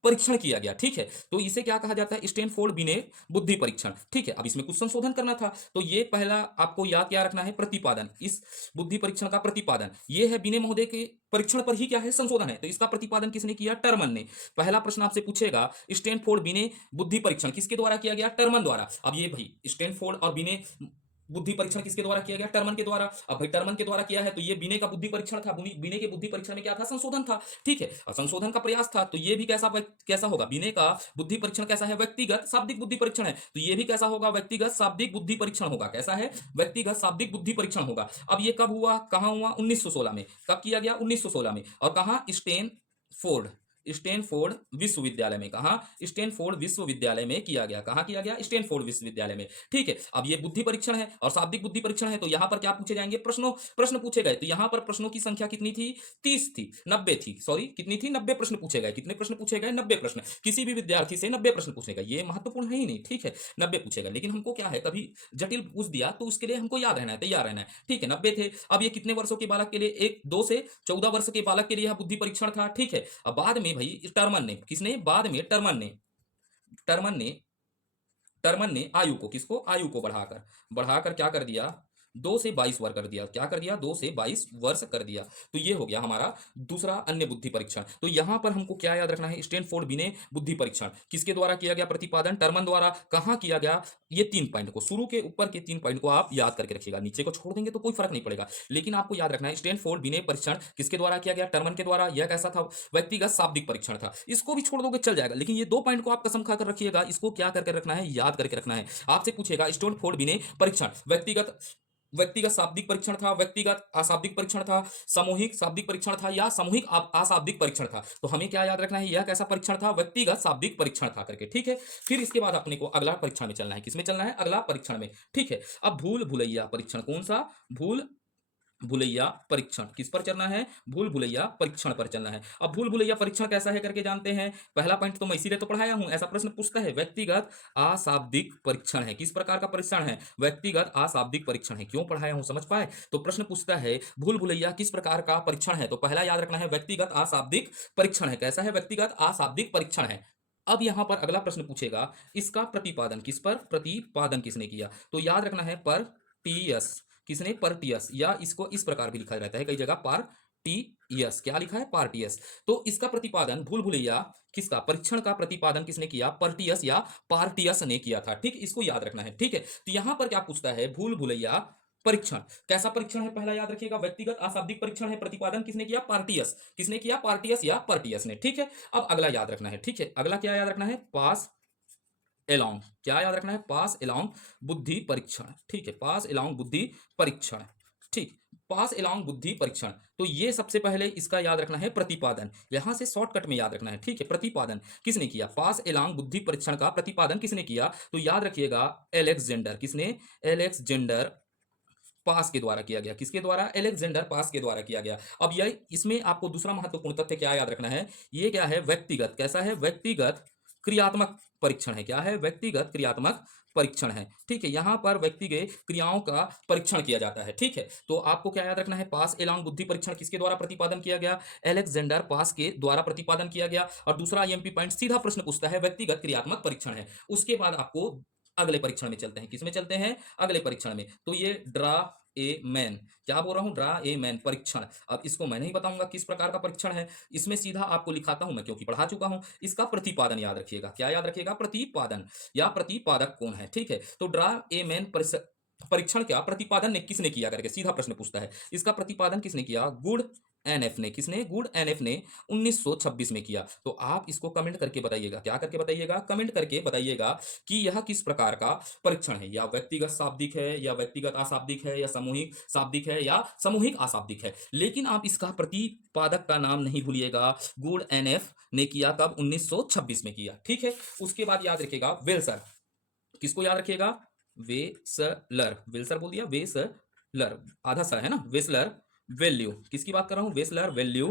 परीक्षण किया गया। ठीक है, तो इसे क्या कहा जाता है? स्टैनफोर्ड बिने बुद्धि परीक्षण। ठीक है, अब इसमें कुछ संशोधन करना था, तो ये पहला आपको याद क्या रखना है? प्रतिपादन। इस बुद्धि परीक्षण का प्रतिपादन ये है। बिने महोदय के परीक्षण पर ही क्या है? संशोधन है। तो इसका प्रतिपादन किसने किया? टर्मन ने। पहला प्रश्न आपसे पूछेगा स्टैनफोर्ड बिने बुद्धि परीक्षण किसके द्वारा किया गया? टर्मन द्वारा। अब ये भाई स्टैनफोर्ड और बिने बुद्धि परीक्षण किसके द्वारा किया गया? टर्मन के द्वारा। अब भाई टर्मन के द्वारा किया है, तो ये बिने का बुद्धि परीक्षण था। बिने के बुद्धि परीक्षण में क्या था? संशोधन था। ठीक है, और संशोधन का प्रयास था। तो ये भी कैसा होगा? बिने का बुद्धि परीक्षण कैसा है? व्यक्तिगत शाब्दिक बुद्धि परीक्षण है। तो ये भी कैसा होगा? व्यक्तिगत शाब्दिक बुद्धि परीक्षण होगा। कैसा है? व्यक्तिगत शाब्दिक बुद्धि परीक्षण होगा। अब ये कब हुआ? कहां हुआ? 1916 में। कब किया गया? 1916 में। और कहां? स्टेनफोर्ड स्टेनफोर्ड विश्वविद्यालय में। कहा? स्टेनफोर्ड विश्वविद्यालय में किया गया। कहां किया गया? स्टेनफोर्ड विश्वविद्यालय में। ठीक है, अब ये बुद्धि परीक्षण है और शाब्दिक बुद्धि परीक्षण है। तो यहां पर क्या पूछे जाएंगे? प्रश्न पूछे गए। तो यहां पर प्रश्नों की संख्या कितनी थी? 30 थी, 90 थी, सॉरी कितनी थी? 90 प्रश्न पूछे गए। कितने प्रश्न पूछे गए? 90 प्रश्न। किसी भी विद्यार्थी से 90 प्रश्न पूछने का, ये महत्वपूर्ण है ही नहीं। ठीक है, 90 पूछेगा। लेकिन हमको क्या है, कभी जटिल पूछ दिया तो उसके लिए हमको याद रहना है, तैयार रहना है। ठीक है, 90 थे। अब ये कितने वर्षों के बालक के लिए? 2 से 14 वर्ष के बालक के लिए यह बुद्धि परीक्षण था। ठीक है, अब बाद में भाई टर्मन ने, किसने? बाद में टर्मन ने टर्मन ने आयु को, किसको? आयु को बढ़ाकर बढ़ाकर क्या कर दिया? 2 से 22 वर्ष कर दिया। क्या कर दिया? 2 से 22 वर्ष कर दिया। तो ये हो गया हमारा दूसरा अन्य बुद्धि परीक्षण। तो यहां पर हमको क्या याद रखना है? स्टैनफोर्ड बिने बुद्धि परीक्षण किसके द्वारा किया गया? प्रतिपादन टर्मन द्वारा। कहां किया गया? ये 3 पॉइंट को, शुरू के ऊपर के 3 पॉइंट को आप याद करके रखिएगा। नीचे को छोड़ देंगे तो कोई फर्क नहीं पड़ेगा, लेकिन आपको याद रखना है स्टैनफोर्ड बिने परीक्षण किसके द्वारा किया गया? टर्मन के द्वारा। यह कैसा था? व्यक्तिगत शाब्दिक परीक्षण था। इसको भी छोड़ दोगे चल जाएगा, लेकिन ये 2 पॉइंट को आप कसम खाकर रखिएगा। इसको क्या करके रखना है? याद करके रखना है। आपसे पूछेगा स्टैनफोर्ड बिने परीक्षण व्यक्तिगत व्यक्तिगत शाब्दिक परीक्षण था, व्यक्तिगत अशाब्दिक परीक्षण था, सामूहिक शाब्दिक परीक्षण था, या सामूहिक अशाब्दिक परीक्षण था। तो हमें क्या याद रखना है? यह कैसा परीक्षण था? व्यक्तिगत शाब्दिक परीक्षण था करके। ठीक है, फिर इसके बाद अपने को अगला परीक्षण में चलना है। किसमें चलना है? अगला परीक्षण में। ठीक है, अब भूल भुलैया परीक्षण। कौन सा? भूल भुलैया परीक्षण। किस पर चलना है? भूल भुलैया परीक्षण पर चलना है। अब भूल भुलैया परीक्षण कैसा है करके जानते हैं। पहला पॉइंट तो मैं इसीलिए तो पढ़ाया हूं, ऐसा प्रश्न पूछता है। व्यक्तिगत अशाब्दिक परीक्षण है। किस प्रकार का परीक्षण है? व्यक्तिगत अशाब्दिक परीक्षण है। क्यों पढ़ाया हूं समझ पाए? तो प्रश्न पूछता है भूल भुलैया किस प्रकार का परीक्षण है, तो पहला याद रखना है व्यक्तिगत अशाब्दिक परीक्षण है। कैसा है? व्यक्तिगत अशाब्दिक परीक्षण है। अब यहां पर अगला प्रश्न पूछेगा इसका प्रतिपादन किस पर? प्रतिपादन किसने किया? तो याद रखना है पर्टियस। किसने? पर्टियस। या इसको इस प्रकार भी लिखा रहता है कई जगह, पार्टियस। क्या लिखा है? पार्टियस। तो इसका प्रतिपादन भूल भुलैया किसका? परीक्षण का प्रतिपादन किसने किया? पर्टियस या पार्टियस ने किया था। ठीक, इसको याद रखना है। ठीक है, तो यहां पर क्या पूछता है? भूल भुलैया परीक्षण कैसा परीक्षण है? पहला याद रखिएगा व्यक्तिगत अशाब्दिक परीक्षण है। प्रतिपादन किसने किया? पार्टियस। किसने किया? पार्टियस या पर्टियस ने। ठीक है, अब अगला याद रखना है। ठीक है, अगला क्या याद रखना है? पास एलोंग। क्या याद रखना है? पास एलोंग बुद्धि परीक्षण। ठीक है, पास एलोंग बुद्धि परीक्षण। ठीक, पास एलोंग बुद्धि परीक्षण। तो ये सबसे पहले इसका याद रखना है प्रतिपादन। यहां से शॉर्टकट में याद रखना है। ठीक है, प्रतिपादन किसने किया? पास एलोंग बुद्धि परीक्षण का प्रतिपादन किसने किया? तो याद रखिएगा एलेक्जेंडर। किसने? एलेक्जेंडर पास के द्वारा किया गया। किसके द्वारा? एलेक्जेंडर पास के द्वारा किया गया। अब यह इसमें आपको दूसरा महत्वपूर्ण तथ्य क्या याद रखना है? ये क्या है? व्यक्तिगत। कैसा है? व्यक्तिगत क्रियात्मक परीक्षण है। क्या है? व्यक्तिगत क्रियात्मक परीक्षण है। ठीक है, यहां पर व्यक्तिगत क्रियाओं का परीक्षण किया जाता है। ठीक है, तो आपको क्या याद रखना है? पास एलोंग बुद्धि परीक्षण किसके द्वारा प्रतिपादन किया गया? एलेक्जेंडर पास के द्वारा प्रतिपादन किया गया। और दूसरा आईएमपी पॉइंट सीधा प्रश्न पूछता है व्यक्तिगत क्रियात्मक परीक्षण है। उसके बाद आपको अगले परीक्षण में चलते हैं। किसमें चलते हैं? अगले परीक्षण में। तो ये ड्रा ए मैन, क्या बोल रहा हूं? ड्रा ए मैन परीक्षण। अब इसको मैं नहीं बताऊंगा किस प्रकार का परीक्षण है, इसमें सीधा आपको लिखाता हूं मैं, क्योंकि पढ़ा चुका हूं। इसका प्रतिपादन याद रखिएगा। क्या याद रखिएगा? प्रतिपादन या प्रतिपादक कौन है। ठीक है, तो ड्रा ए मैन परीक्षण क्या प्रतिपादन ने किसने किया करके सीधा प्रश्न पूछता है। इसका प्रतिपादन किसने किया? गुड एनएफ ने। किसने? गुड एनएफ ने 1926 में किया। तो आप इसको कमेंट करके बताइएगा। क्या करके बताइएगा? कमेंट करके बताइएगा कि यह किस प्रकार का परीक्षण है, या व्यक्तिगत शाब्दिक है, या व्यक्तिगत अशाब्दिक है, या सामूहिक शाब्दिक है, या सामूहिक अशाब्दिक है। लेकिन आप इसका प्रतिपादक का नाम नहीं भूलिएगा। गुड एनएफ ने किया कब? 1926 में किया। ठीक है। उसके बाद याद रखिएगा वेल्सर। किसको याद रखिएगा? वेसलर। वेल्सर बोल दिया, वेसलर आधा सा है ना। वेसलर वैल्यू, किसकी बात कर रहा हूं? वेसलर वैल्यू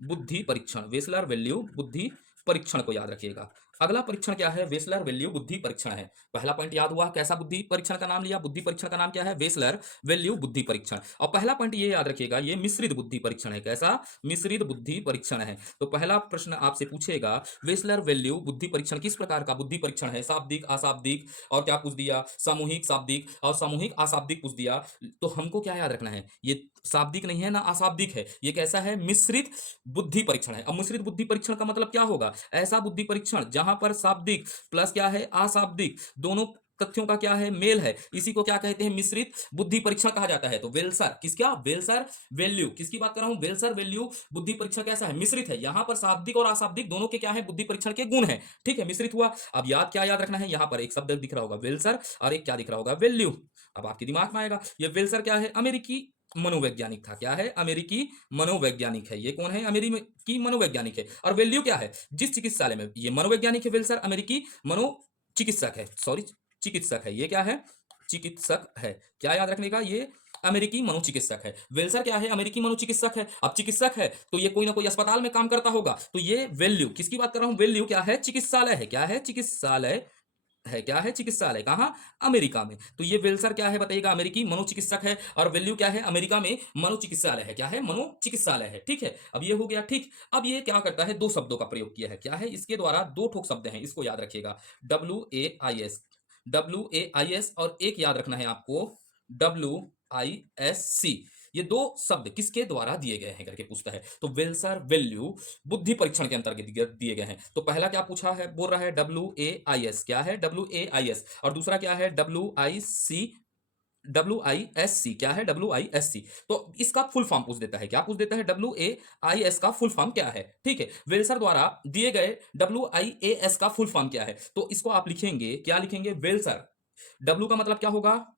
बुद्धि परीक्षण। वेसलर वैल्यू बुद्धि परीक्षण को याद रखिएगा। अगला परीक्षण क्या है? वेसलर वैल्यू बुद्धि परीक्षण है। पहला पॉइंट याद हुआ, कैसा बुद्धि परीक्षण का नाम लिया? बुद्धि परीक्षण का नाम क्या है? वेसलर वैल्यू बुद्धि परीक्षण। और पहला पॉइंट ये याद रखिएगा, ये मिश्रित बुद्धि परीक्षण है। कैसा? मिश्रित बुद्धि परीक्षण है। तो पहला प्रश्न आपसे पूछेगा, वेसलर वैल्यू बुद्धि परीक्षण किस प्रकार का बुद्धि परीक्षण है? शाब्दिक, अशाब्दिक, और क्या पूछ दिया? सामूहिक, शाब्दिक और सामूहिक अशाब्दिक पूछ दिया। तो हमको क्या याद रखना है? ये शाब्दिक नहीं है ना अशाब्दिक है, ये कैसा है? मिश्रित बुद्धि परीक्षण है। अब मिश्रित बुद्धि परीक्षण का मतलब क्या होगा? ऐसा बुद्धि परीक्षण जहां पर शाब्दिक प्लस क्या है? अशाब्दिक दोनों तथ्यों का क्या है? मेल है। इसी को क्या कहते हैं? मिश्रित बुद्धि परीक्षण कहा जाता है। तो वेल्सर किसका? वेल्सर वैल्यू, किसकी बात कर रहा हूं? वेल्सर वैल्यू बुद्धि परीक्षण कैसा है? मिश्रित है। यहां पर शाब्दिक और अशाब्दिक दोनों के क्या है? बुद्धि परीक्षण के गुण है। ठीक है, मिश्रित हुआ। अब क्या याद रखना है? यहां पर एक शब्द दिख रहा होगा वेल्सर, और एक क्या दिख रहा होगा? वैल्यू। अब आपके दिमाग में आएगा, ये वेल्सर क्या है? अमेरिकी मनोवैज्ञानिक था। क्या है? अमेरिकी मनोवैज्ञानिक है। ये कौन है? अमेरिकी मनोवैज्ञानिक है। और वैल्यू क्या है? जिस चिकित्सालय में ये मनोवैज्ञानिक है, वेल्सर अमेरिकी मनोचिकित्सक है। सॉरी, चिकित्सक है। ये क्या है? चिकित्सक है। क्या याद रखने का? ये अमेरिकी मनोचिकित्सक है। वेल्सर क्या है? अमेरिकी मनोचिकित्सक है। अब चिकित्सक है तो ये कोई ना कोई अस्पताल में काम करता होगा। तो ये वैल्यू, किसकी बात कर रहा हूं? वैल्यू क्या है? चिकित्सालय है। क्या है? चिकित्सालय है। क्या है? चिकित्सालय। कहाँ? अमेरिका में। तो ये वेल्सर क्या है बताइएगा? अमेरिकी मनोचिकित्सक है। और वैल्यू क्या है? अमेरिका में मनोचिकित्सालय है। क्या है? मनोचिकित्सालय है। ठीक है, अब ये हो गया। ठीक, अब ये क्या करता है? दो शब्दों का प्रयोग किया है। क्या है? इसके द्वारा दो ठोक शब्द हैं, इसको याद रखिएगा। WAIS, WAIS, और एक याद रखना है आपको WISC। ये दो शब्द किसके द्वारा दिए गए हैं करके पूछता है। तो वेल्सर वैल्यू बुद्धि परीक्षण के अंतर्गत दिए गए हैं। तो पहला क्या पूछा है? बोल रहा है WAIS। क्या है? WAIS। और दूसरा क्या है? WISC। क्या है? WISC। तो इसका फुल फॉर्म पूछ देता है। क्या पूछ देता है? WAIS का फुल फॉर्म क्या है? ठीक है, वेल्सर द्वारा दिए गए WIAS का फुल फॉर्म क्या है? तो इसको आप लिखेंगे, क्या लिखेंगे? वेल्सर। W का मतलब क्या होगा?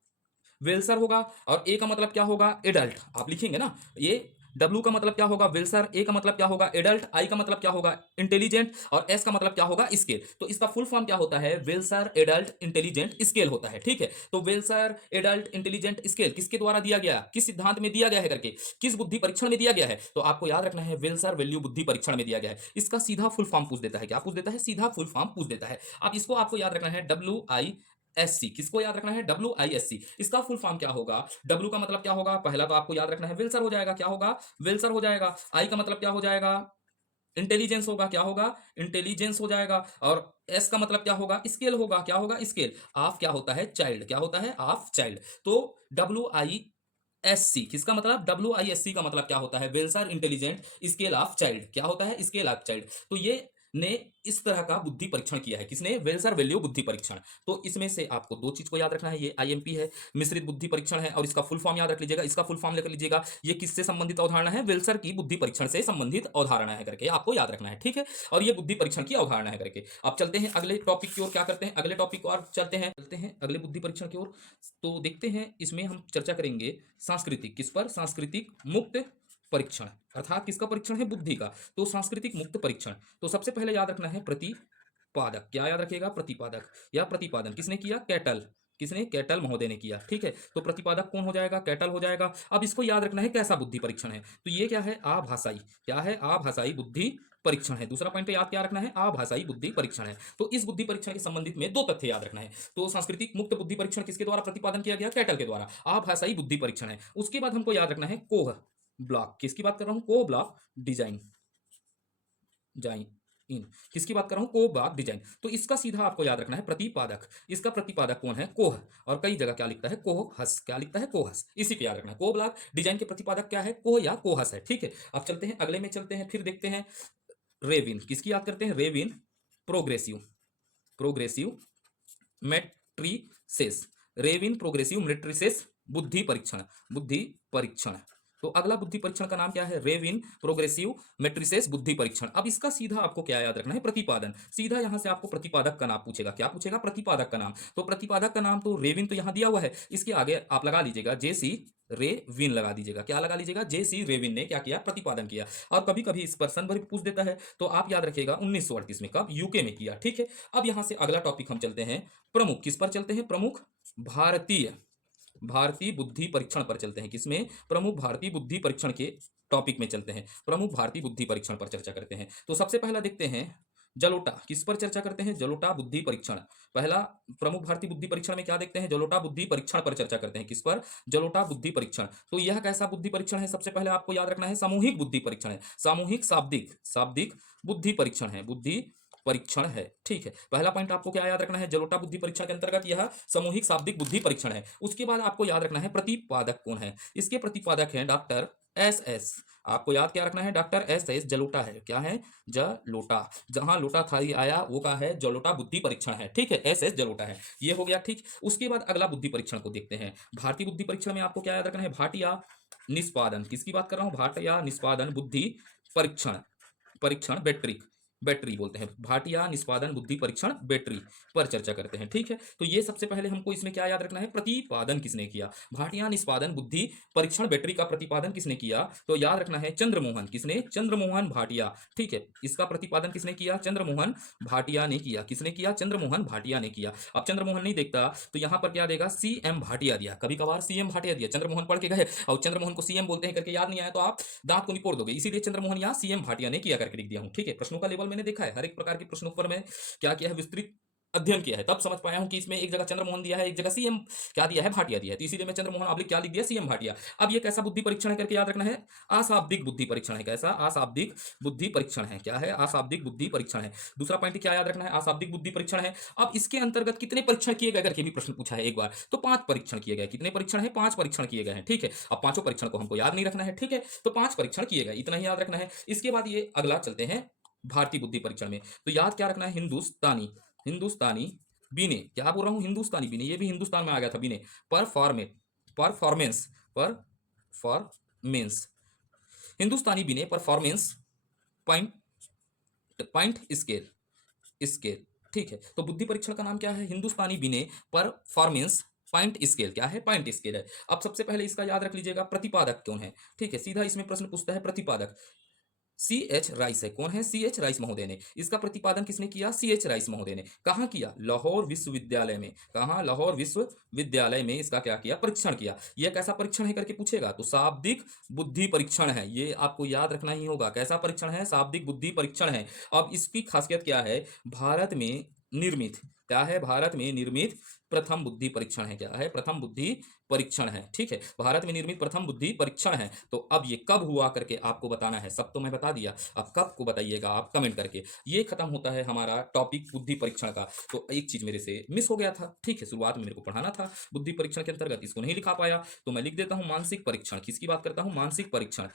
वेल्सर होगा। और ए का मतलब क्या होगा? एडल्ट। आप लिखेंगे ना, ये डब्ल्यू का मतलब क्या होगा? वेल्सर। ए का मतलब क्या होगा? एडल्ट। आई का मतलब क्या होगा? इंटेलिजेंट। और एस का मतलब क्या होगा? स्केल। तो इसका फुल फॉर्म क्या होता है? वेल्सर एडल्ट इंटेलिजेंट स्केल होता है। ठीक है, तो वेल्सर एडल्ट इंटेलिजेंट स्केल किसके द्वारा दिया गया? किस सिद्धांत में दिया गया है करके, किस बुद्धि परीक्षण में दिया गया है? तो आपको याद रखना है, वेल्सर वैल्यू बुद्धि परीक्षण में दिया गया है। इसका सीधा फुल फॉर्म पूछ देता है। क्या पूछ देता है? सीधा फुल फॉर्म पूछ देता है। अब इसको आपको याद रखना है, WISC। किसको याद रखना है? WISC। इसका फुल फॉर्म क्या होगा? W का मतलब क्या होगा? पहला तो आपको याद रखना है, वेल्सर हो जाएगा। क्या होगा? वेल्सर हो जाएगा। I का मतलब क्या हो जाएगा? इंटेलिजेंस होगा। क्या होगा? इंटेलिजेंस हो जाएगा। और S का मतलब क्या होगा? स्केल होगा। क्या होगा? स्केल। ऑफ क्या होता है? चाइल्ड। क्या होता है? Of child. तो WISC किसका मतलब? WISC का मतलब क्या होता है? वेल्सर इंटेलिजेंट स्केल ऑफ चाइल्ड। क्या होता है? Scale of child. तो ये ने इस तरह का बुद्धि परीक्षण किया है। किसने? वेल्सर वैल्यू बुद्धि परीक्षण। तो इसमें से आपको दो चीज को याद रखना है, ये IMP है, मिश्रित बुद्धि परीक्षण है, और इसका फुल फॉर्म याद रख लीजिएगा। इसका फुल फॉर्म लेकर लीजिएगा। ये किससे संबंधित अवधारणा है? वेल्सर की बुद्धि परीक्षण से संबंधित अवधारणा है करके आपको याद रखना है। ठीक है, और ये बुद्धि परीक्षण की अवधारणा है करके। अब चलते हैं अगले टॉपिक की ओर। क्या करते हैं? अगले टॉपिक को और चलते हैं अगले बुद्धि परीक्षण की ओर। तो देखते हैं, इसमें हम चर्चा करेंगे सांस्कृतिक। किस पर? सांस्कृतिक मुक्त परीक्षण। अर्थात किसका परीक्षण है? बुद्धि का। तो सांस्कृतिक मुक्त परीक्षण। तो सबसे पहले याद रखना है प्रतिपादक। क्या याद रखिएगा? प्रतिपादक या प्रतिपादन किसने किया? कैटल। किसने? कैटल महोदय ने किया। ठीक है, तो प्रतिपादक कौन हो जाएगा? कैटल हो जाएगा। अब इसको याद रखना है कैसा बुद्धि परीक्षण है। तो ये क्या है? आभाषाई। क्या है? आभाषाई बुद्धि परीक्षण है। दूसरा पॉइंट याद क्या रखना है? आभाषाई बुद्धि परीक्षण है। तो इस बुद्धि परीक्षण के संबंधित में दो तथ्य याद रखना है। तो सांस्कृतिक मुक्त बुद्धि परीक्षण किसके द्वारा प्रतिपादन किया गया? कैटल के द्वारा। आभाषाई बुद्धि परीक्षण है। उसके बाद हमको याद रखना है कोह ब्लॉक। किसकी बात कर रहा हूं? कोह ब्लॉक डिजाइन जाइन इन। किसकी बात कर रहा हूं? कोह ब्लॉक डिजाइन। तो इसका सीधा आपको याद रखना है प्रतिपादक। इसका प्रतिपादक कौन है? कोह। और कई जगह क्या लिखता है? कोहस। क्या लिखता है? कोहस। इसी को याद रखना है। कोह ब्लॉक डिजाइन के प्रतिपादक क्या है? कोह या कोहस है। ठीक है, अब चलते हैं अगले में, चलते हैं फिर देखते हैं रेविन। किसकी याद करते हैं? Raven progressive. Progressive matrices. Raven progressive matrices बुद्धि परीक्षण, बुद्धि परीक्षण। तो अगला बुद्धि परीक्षण का नाम क्या है? रेविन प्रोग्रेसिव मेट्रिसेस बुद्धि परीक्षण। अब इसका सीधा आपको क्या याद रखना है? प्रतिपादन। सीधा यहां से आपको प्रतिपादक का नाम पूछेगा। क्या पूछेगा? प्रतिपादक का नाम। तो प्रतिपादक का नाम तो रेविन तो यहां दिया हुआ है, इसके आगे आप लगा लीजिएगा जेसी रेविन लगा दीजिएगा। क्या लगा लीजिएगा? जेसी रेविन ने क्या किया? प्रतिपादन किया। और कभी कभी इस पर सन भर भी पूछ देता है, तो आप याद रखिएगा 1938 में। कब? यूके में किया। ठीक है। अब यहां से अगला टॉपिक हम चलते हैं प्रमुख। किस पर चलते हैं? प्रमुख भारतीय भारतीय बुद्धि परीक्षण पर चलते हैं। किसमें? प्रमुख भारतीय बुद्धि परीक्षण के टॉपिक में चलते हैं। प्रमुख भारतीय बुद्धि परीक्षण पर चर्चा करते हैं। तो सबसे पहला देखते हैं जलोटा। किस पर चर्चा करते हैं? जलोटा बुद्धि परीक्षण। पहला प्रमुख भारतीय बुद्धि परीक्षण में क्या देखते हैं? जलोटा बुद्धि परीक्षण पर चर्चा करते हैं। किस पर? जलोटा बुद्धि परीक्षण। तो यह कैसा बुद्धि परीक्षण है? सबसे पहले आपको याद रखना है सामूहिक बुद्धि परीक्षण है। सामूहिक शाब्दिक शाब्दिक बुद्धि परीक्षण है। बुद्धि परीक्षण है। ठीक है। पहला पॉइंट आपको क्या याद रखना है? जलोटा बुद्धि परीक्षण के अंतर्गत यह सामूहिक शाब्दिक बुद्धि परीक्षण है। उसके बाद आपको याद रखना है प्रतिपादक कौन है। इसके प्रतिपादक हैं डॉक्टर एस एस। आपको याद क्या रखना है? डॉक्टर एस एस जलोटा है। क्या है? जलोटा। जहां लोटा था ये आया वो का है जलोटा बुद्धि परीक्षण है। ठीक है। एस एस जलोटा है। ये हो गया। ठीक। उसके बाद अगला बुद्धि परीक्षण को देखते हैं। भारतीय बुद्धि परीक्षण में आपको क्या याद रखना है? भाटिया निष्पादन। किसकी बात कर रहा हूं? भाटिया निष्पादन बुद्धि परीक्षण। परीक्षण बैटरी बैटरी बोलते हैं। भाटिया निष्पादन बुद्धि परीक्षण बैटरी पर चर्चा करते हैं। ठीक है। तो ये सबसे पहले हमको इसमें क्या याद रखना है? प्रतिपादन किसने किया? भाटिया निष्पादन बुद्धि परीक्षण बैटरी का प्रतिपादन किसने किया? तो याद रखना है चंद्रमोहन। किसने? चंद्रमोहन भाटिया। ठीक है। इसका प्रतिपादन किसने किया? चंद्रमोहन भाटिया ने किया। किसने किया? चंद्रमोहन भाटिया ने किया। अब चंद्रमोहन नहीं देखता तो यहां पर क्या देगा? सी एम भाटिया दिया। कभी कभार सी एम भाटिया दिया। चंद्रमोहन पढ़ के गए और चंद्रमोहन को सीएम बोलते हैं करके याद नहीं आया तो आप दांत को निपोड़ दोगे। इसीलिए चंद्रमोहन यहाँ सीएम भाटिया ने किया करके लिख दिया हूं। ठीक है। प्रश्नों का लेवल मैंने देखा है, हर एक प्रकार के प्रश्नों पर मैं क्या किया है? विस्तृत अध्ययन किया है। तब समझ पाया हूं कि इसमें एक जगह चंद्रमोहन दिया है, एक जगह सीएम क्या दिया है? भाटिया दिया है। तो इसीलिए मैं चंद्रमोहन ऑब्लिक क्या लिख दिया? सीएम भाटिया। अब ये कैसा बुद्धि परीक्षण है करके याद रखना है? अशाब्दिक बुद्धि परीक्षण है। कैसा? अशाब्दिक बुद्धि परीक्षण है। क्या है? अशाब्दिक बुद्धि परीक्षण है। दूसरा पॉइंट क्या याद रखना है? अशाब्दिक बुद्धि परीक्षण है। अब इसके अंतर्गत कितने परीक्षण किए गए करके भी प्रश्न पूछा है एक बार। तो 5 परीक्षण किए गए। कितने परीक्षण है? 5 परीक्षण किए गए हैं। ठीक है। अब पांचों परीक्षण को हमको याद नहीं रखना है। ठीक है। तो 5 परीक्षण किए गए, इतना ही याद रखना है। इसके बाद ये अगला चलते हैं भारतीय बुद्धि परीक्षण में। तो याद क्या रखना है? हिंदुस्तानी हिंदुस्तानी बीने। क्या बोल रहा हूं? हिंदुस्तानी बीने। ये भी हिंदुस्तान में आ गया था बीने। परफॉर्मेट परफॉर्मेंस परफॉर्मेंस हिंदुस्तानी बीने performance point point scale scale. ठीक है। तो बुद्धि परीक्षण का नाम क्या है? हिंदुस्तानी बिने परफॉर्मेंस पॉइंट स्केल। क्या है? पॉइंट स्केल है। अब सबसे पहले इसका याद रख लीजिएगा प्रतिपादक कौन है। ठीक है। सीधा इसमें प्रश्न पूछता है प्रतिपादक। सी एच राइस है। कौन है? सी एच राइस महोदय ने। इसका प्रतिपादन किसने किया? सी एच राइस महोदय ने। कहाँ किया? लाहौर विश्वविद्यालय में। कहाँ? लाहौर विश्वविद्यालय में इसका क्या किया? परीक्षण किया। यह कैसा परीक्षण है करके पूछेगा तो शाब्दिक बुद्धि परीक्षण है। ये आपको याद रखना ही होगा। कैसा परीक्षण है? शाब्दिक बुद्धि परीक्षण है। अब इसकी खासियत क्या है? भारत में निर्मित। क्या है? भारत में निर्मित प्रथम बुद्धि परीक्षण है। क्या है? प्रथम बुद्धि परीक्षण है। ठीक है। भारत में निर्मित प्रथम बुद्धि परीक्षण है। तो अब ये कब हुआ करके आपको बताना है। सब तो मैं बता दिया, अब कब को बताइएगा आप कमेंट करके। ये खत्म होता है हमारा टॉपिक बुद्धि परीक्षण का। तो एक चीज मेरे से मिस हो गया था। ठीक है। शुरुआत में मेरे को पढ़ाना था बुद्धि परीक्षण के अंतर्गत, इसको नहीं लिखा पाया तो मैं लिख देता हूं मानसिक परीक्षण। किसकी बात करता हूं? मानसिक परीक्षण।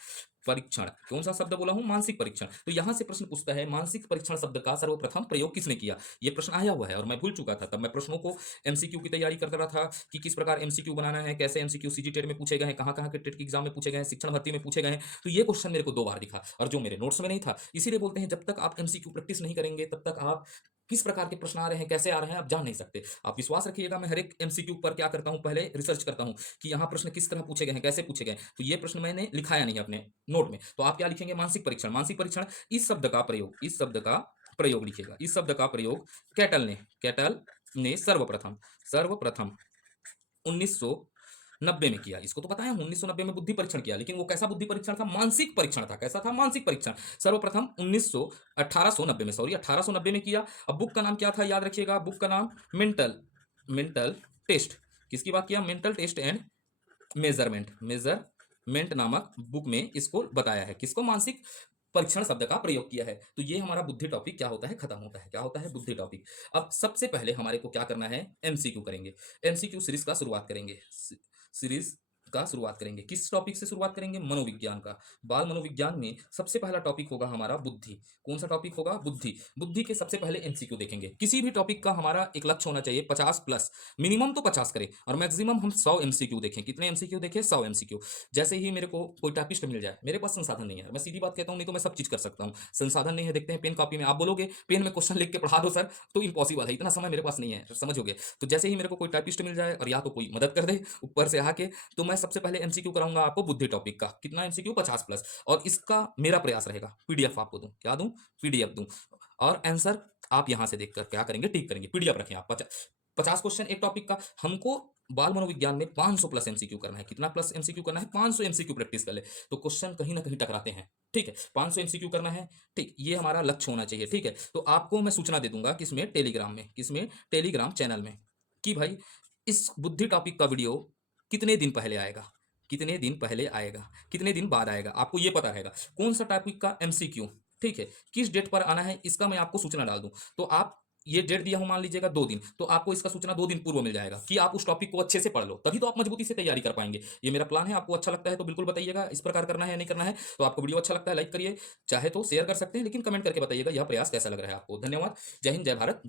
परीक्षण कौन सा शब्द बोला हूं? मानसिक परीक्षण। तो यहां से प्रश्न पूछता है मानसिक परीक्षण शब्द का सर्वप्रथम प्रयोग किसने किया। ये प्रश्न आया हुआ है और मैं भूल चुका था। तब मैं प्रश्नों को एमसीक्यू की तैयारी करता रहा था कि किस प्रकार एमसीक्यू बनाना है, कैसे एमसीक्यू सीजी टेट में पूछे गए हैं, कहां-कहां के टेट के एग्जाम में पूछे गए हैं, शिक्षण भर्ती में पूछे गए हैं। तो ये क्वेश्चन मेरे को 2 बार दिखा और जो मेरे नोट्स में नहीं था। इसीलिए बोलते हैं जब तक आप एमसीक्यू प्रैक्टिस नहीं करेंगे तब तक आप किस प्रकार के प्रश्न आ रहे हैं, कैसे आ रहे हैं, आप जान नहीं सकते। आप विश्वास रखिएगा, मैं हर एक एमसीक्यू पर क्या करता हूं, पहले रिसर्च करता हूं कि यहाँ प्रश्न किस तरह पूछे गए हैं, कैसे पूछे गए। तो ये प्रश्न मैंने लिखाया नहीं अपने नोट में। तो आप क्या लिखेंगे? मानसिक परीक्षण। मानसिक परीक्षण इस शब्द का प्रयोग, इस शब्द का प्रयोग लिखिएगा। इस शब्द का प्रयोग कैटल ने सर्वप्रथम सर्वप्रथम 1990 में किया। इसको तो पता है 1990 में बुद्धि परीक्षण किया, लेकिन वो कैसा बुद्धि परीक्षण था? मानसिक परीक्षण था। कैसा था? मानसिक परीक्षण। सर्वप्रथम 1890 में, सॉरी 1890 में किया। अब बुक का नाम क्या था? याद रखिएगा, बुक का नाम मेंटल टेस्ट। किसकी बात किया? मेंटल टेस्ट एंड मेजरमेंट नामक बुक में इसको बताया है। किसको? मानसिक परीक्षण शब्द का प्रयोग किया है। तो ये हमारा बुद्धि टॉपिक क्या होता है? खत्म होता है। क्या होता है? बुद्धि टॉपिक। अब सबसे पहले हमारे को क्या करना है? एमसीक्यू करेंगे। एमसीक्यू सीरीज का शुरुआत करेंगे। सीरीज का शुरुआत करेंगे। किस टॉपिक से शुरुआत करेंगे? मनोविज्ञान का। बाल मनोविज्ञान में सबसे पहला टॉपिक होगा हमारा बुद्धि। कौन सा टॉपिक होगा? बुद्धि। बुद्धि के सबसे पहले एमसीक्यू देखेंगे। किसी भी टॉपिक का हमारा एक लक्ष्य होना चाहिए 50 प्लस, मिनिमम तो 50 करें और मैक्सिमम हम 100 एमसीक्यू देखें। कितने एमसीक्यू देखें? 100 एमसीक्यू। जैसे ही मेरे को कोई टाइपिस्ट मिल जाए, मेरे पास संसाधन नहीं है, मैं सीधी बात कहता हूँ, नहीं तो मैं सब चीज कर सकता हूँ, संसाधन नहीं है, देखते हैं पेन कॉपी में। आप बोलोगे पेन में क्वेश्चन लिख के पढ़ा दो सर, तो इम्पॉसिबल है, इतना समय मेरे पास नहीं है, समझोगे? तो जैसे ही मेरे को कोई टाइपिस्ट मिल जाए और या तो कोई मदद कर दे ऊपर से आके, तो मैं सबसे पहले एमसीक्यू कराऊंगा आपको बुद्धि टॉपिक का। कितना एमसीक्यू? 50 प्लस। और इसका मेरा प्रयास रहेगा पीडीएफ आपको दूं। क्या दूं? पीडीएफ दूं। और आंसर आप यहां से देखकर क्या करेंगे? टिक करेंगे। पीडीएफ रखें आप। 50 क्वेश्चन एक टॉपिक का। हमको बाल मनोविज्ञान में 500 प्लस एमसीक्यू करना है। कितना प्लस एमसीक्यू करना है? 500 एमसीक्यू प्रैक्टिस कर ले, तो क्वेश्चन कहीं ना कहीं टकराते हैं। ठीक है, 500 एमसीक्यू करना है। ठीक, ये हमारा लक्ष्य होना चाहिए। ठीक है, तो आपको मैं सूचना दे दूंगा किसमें? टेलीग्राम में। किसमें? टेलीग्राम चैनल में, कि भाई इस बुद्धि टॉपिक का वीडियो कितने दिन पहले आएगा, कितने दिन पहले आएगा, कितने दिन बाद आएगा, आपको ये पता रहेगा। कौन सा टॉपिक का एमसीक्यू, ठीक है, किस डेट पर आना है, इसका मैं आपको सूचना डाल दूं। तो आप ये डेट दिया हो मान लीजिएगा 2 दिन, तो आपको इसका सूचना 2 दिन पूर्व मिल जाएगा कि आप उस टॉपिक को अच्छे से पढ़ लो, तभी तो आप मजबूती से तैयारी कर पाएंगे। ये मेरा प्लान है। आपको अच्छा लगता है तो बिल्कुल बताइएगा इस प्रकार करना है या नहीं करना है। तो आपको वीडियो अच्छा लगता है लाइक करिए, चाहे तो शेयर कर सकते हैं, लेकिन कमेंट करके बताइएगा यह प्रयास कैसा लग रहा है आपको। धन्यवाद। जय हिंद, जय भारत।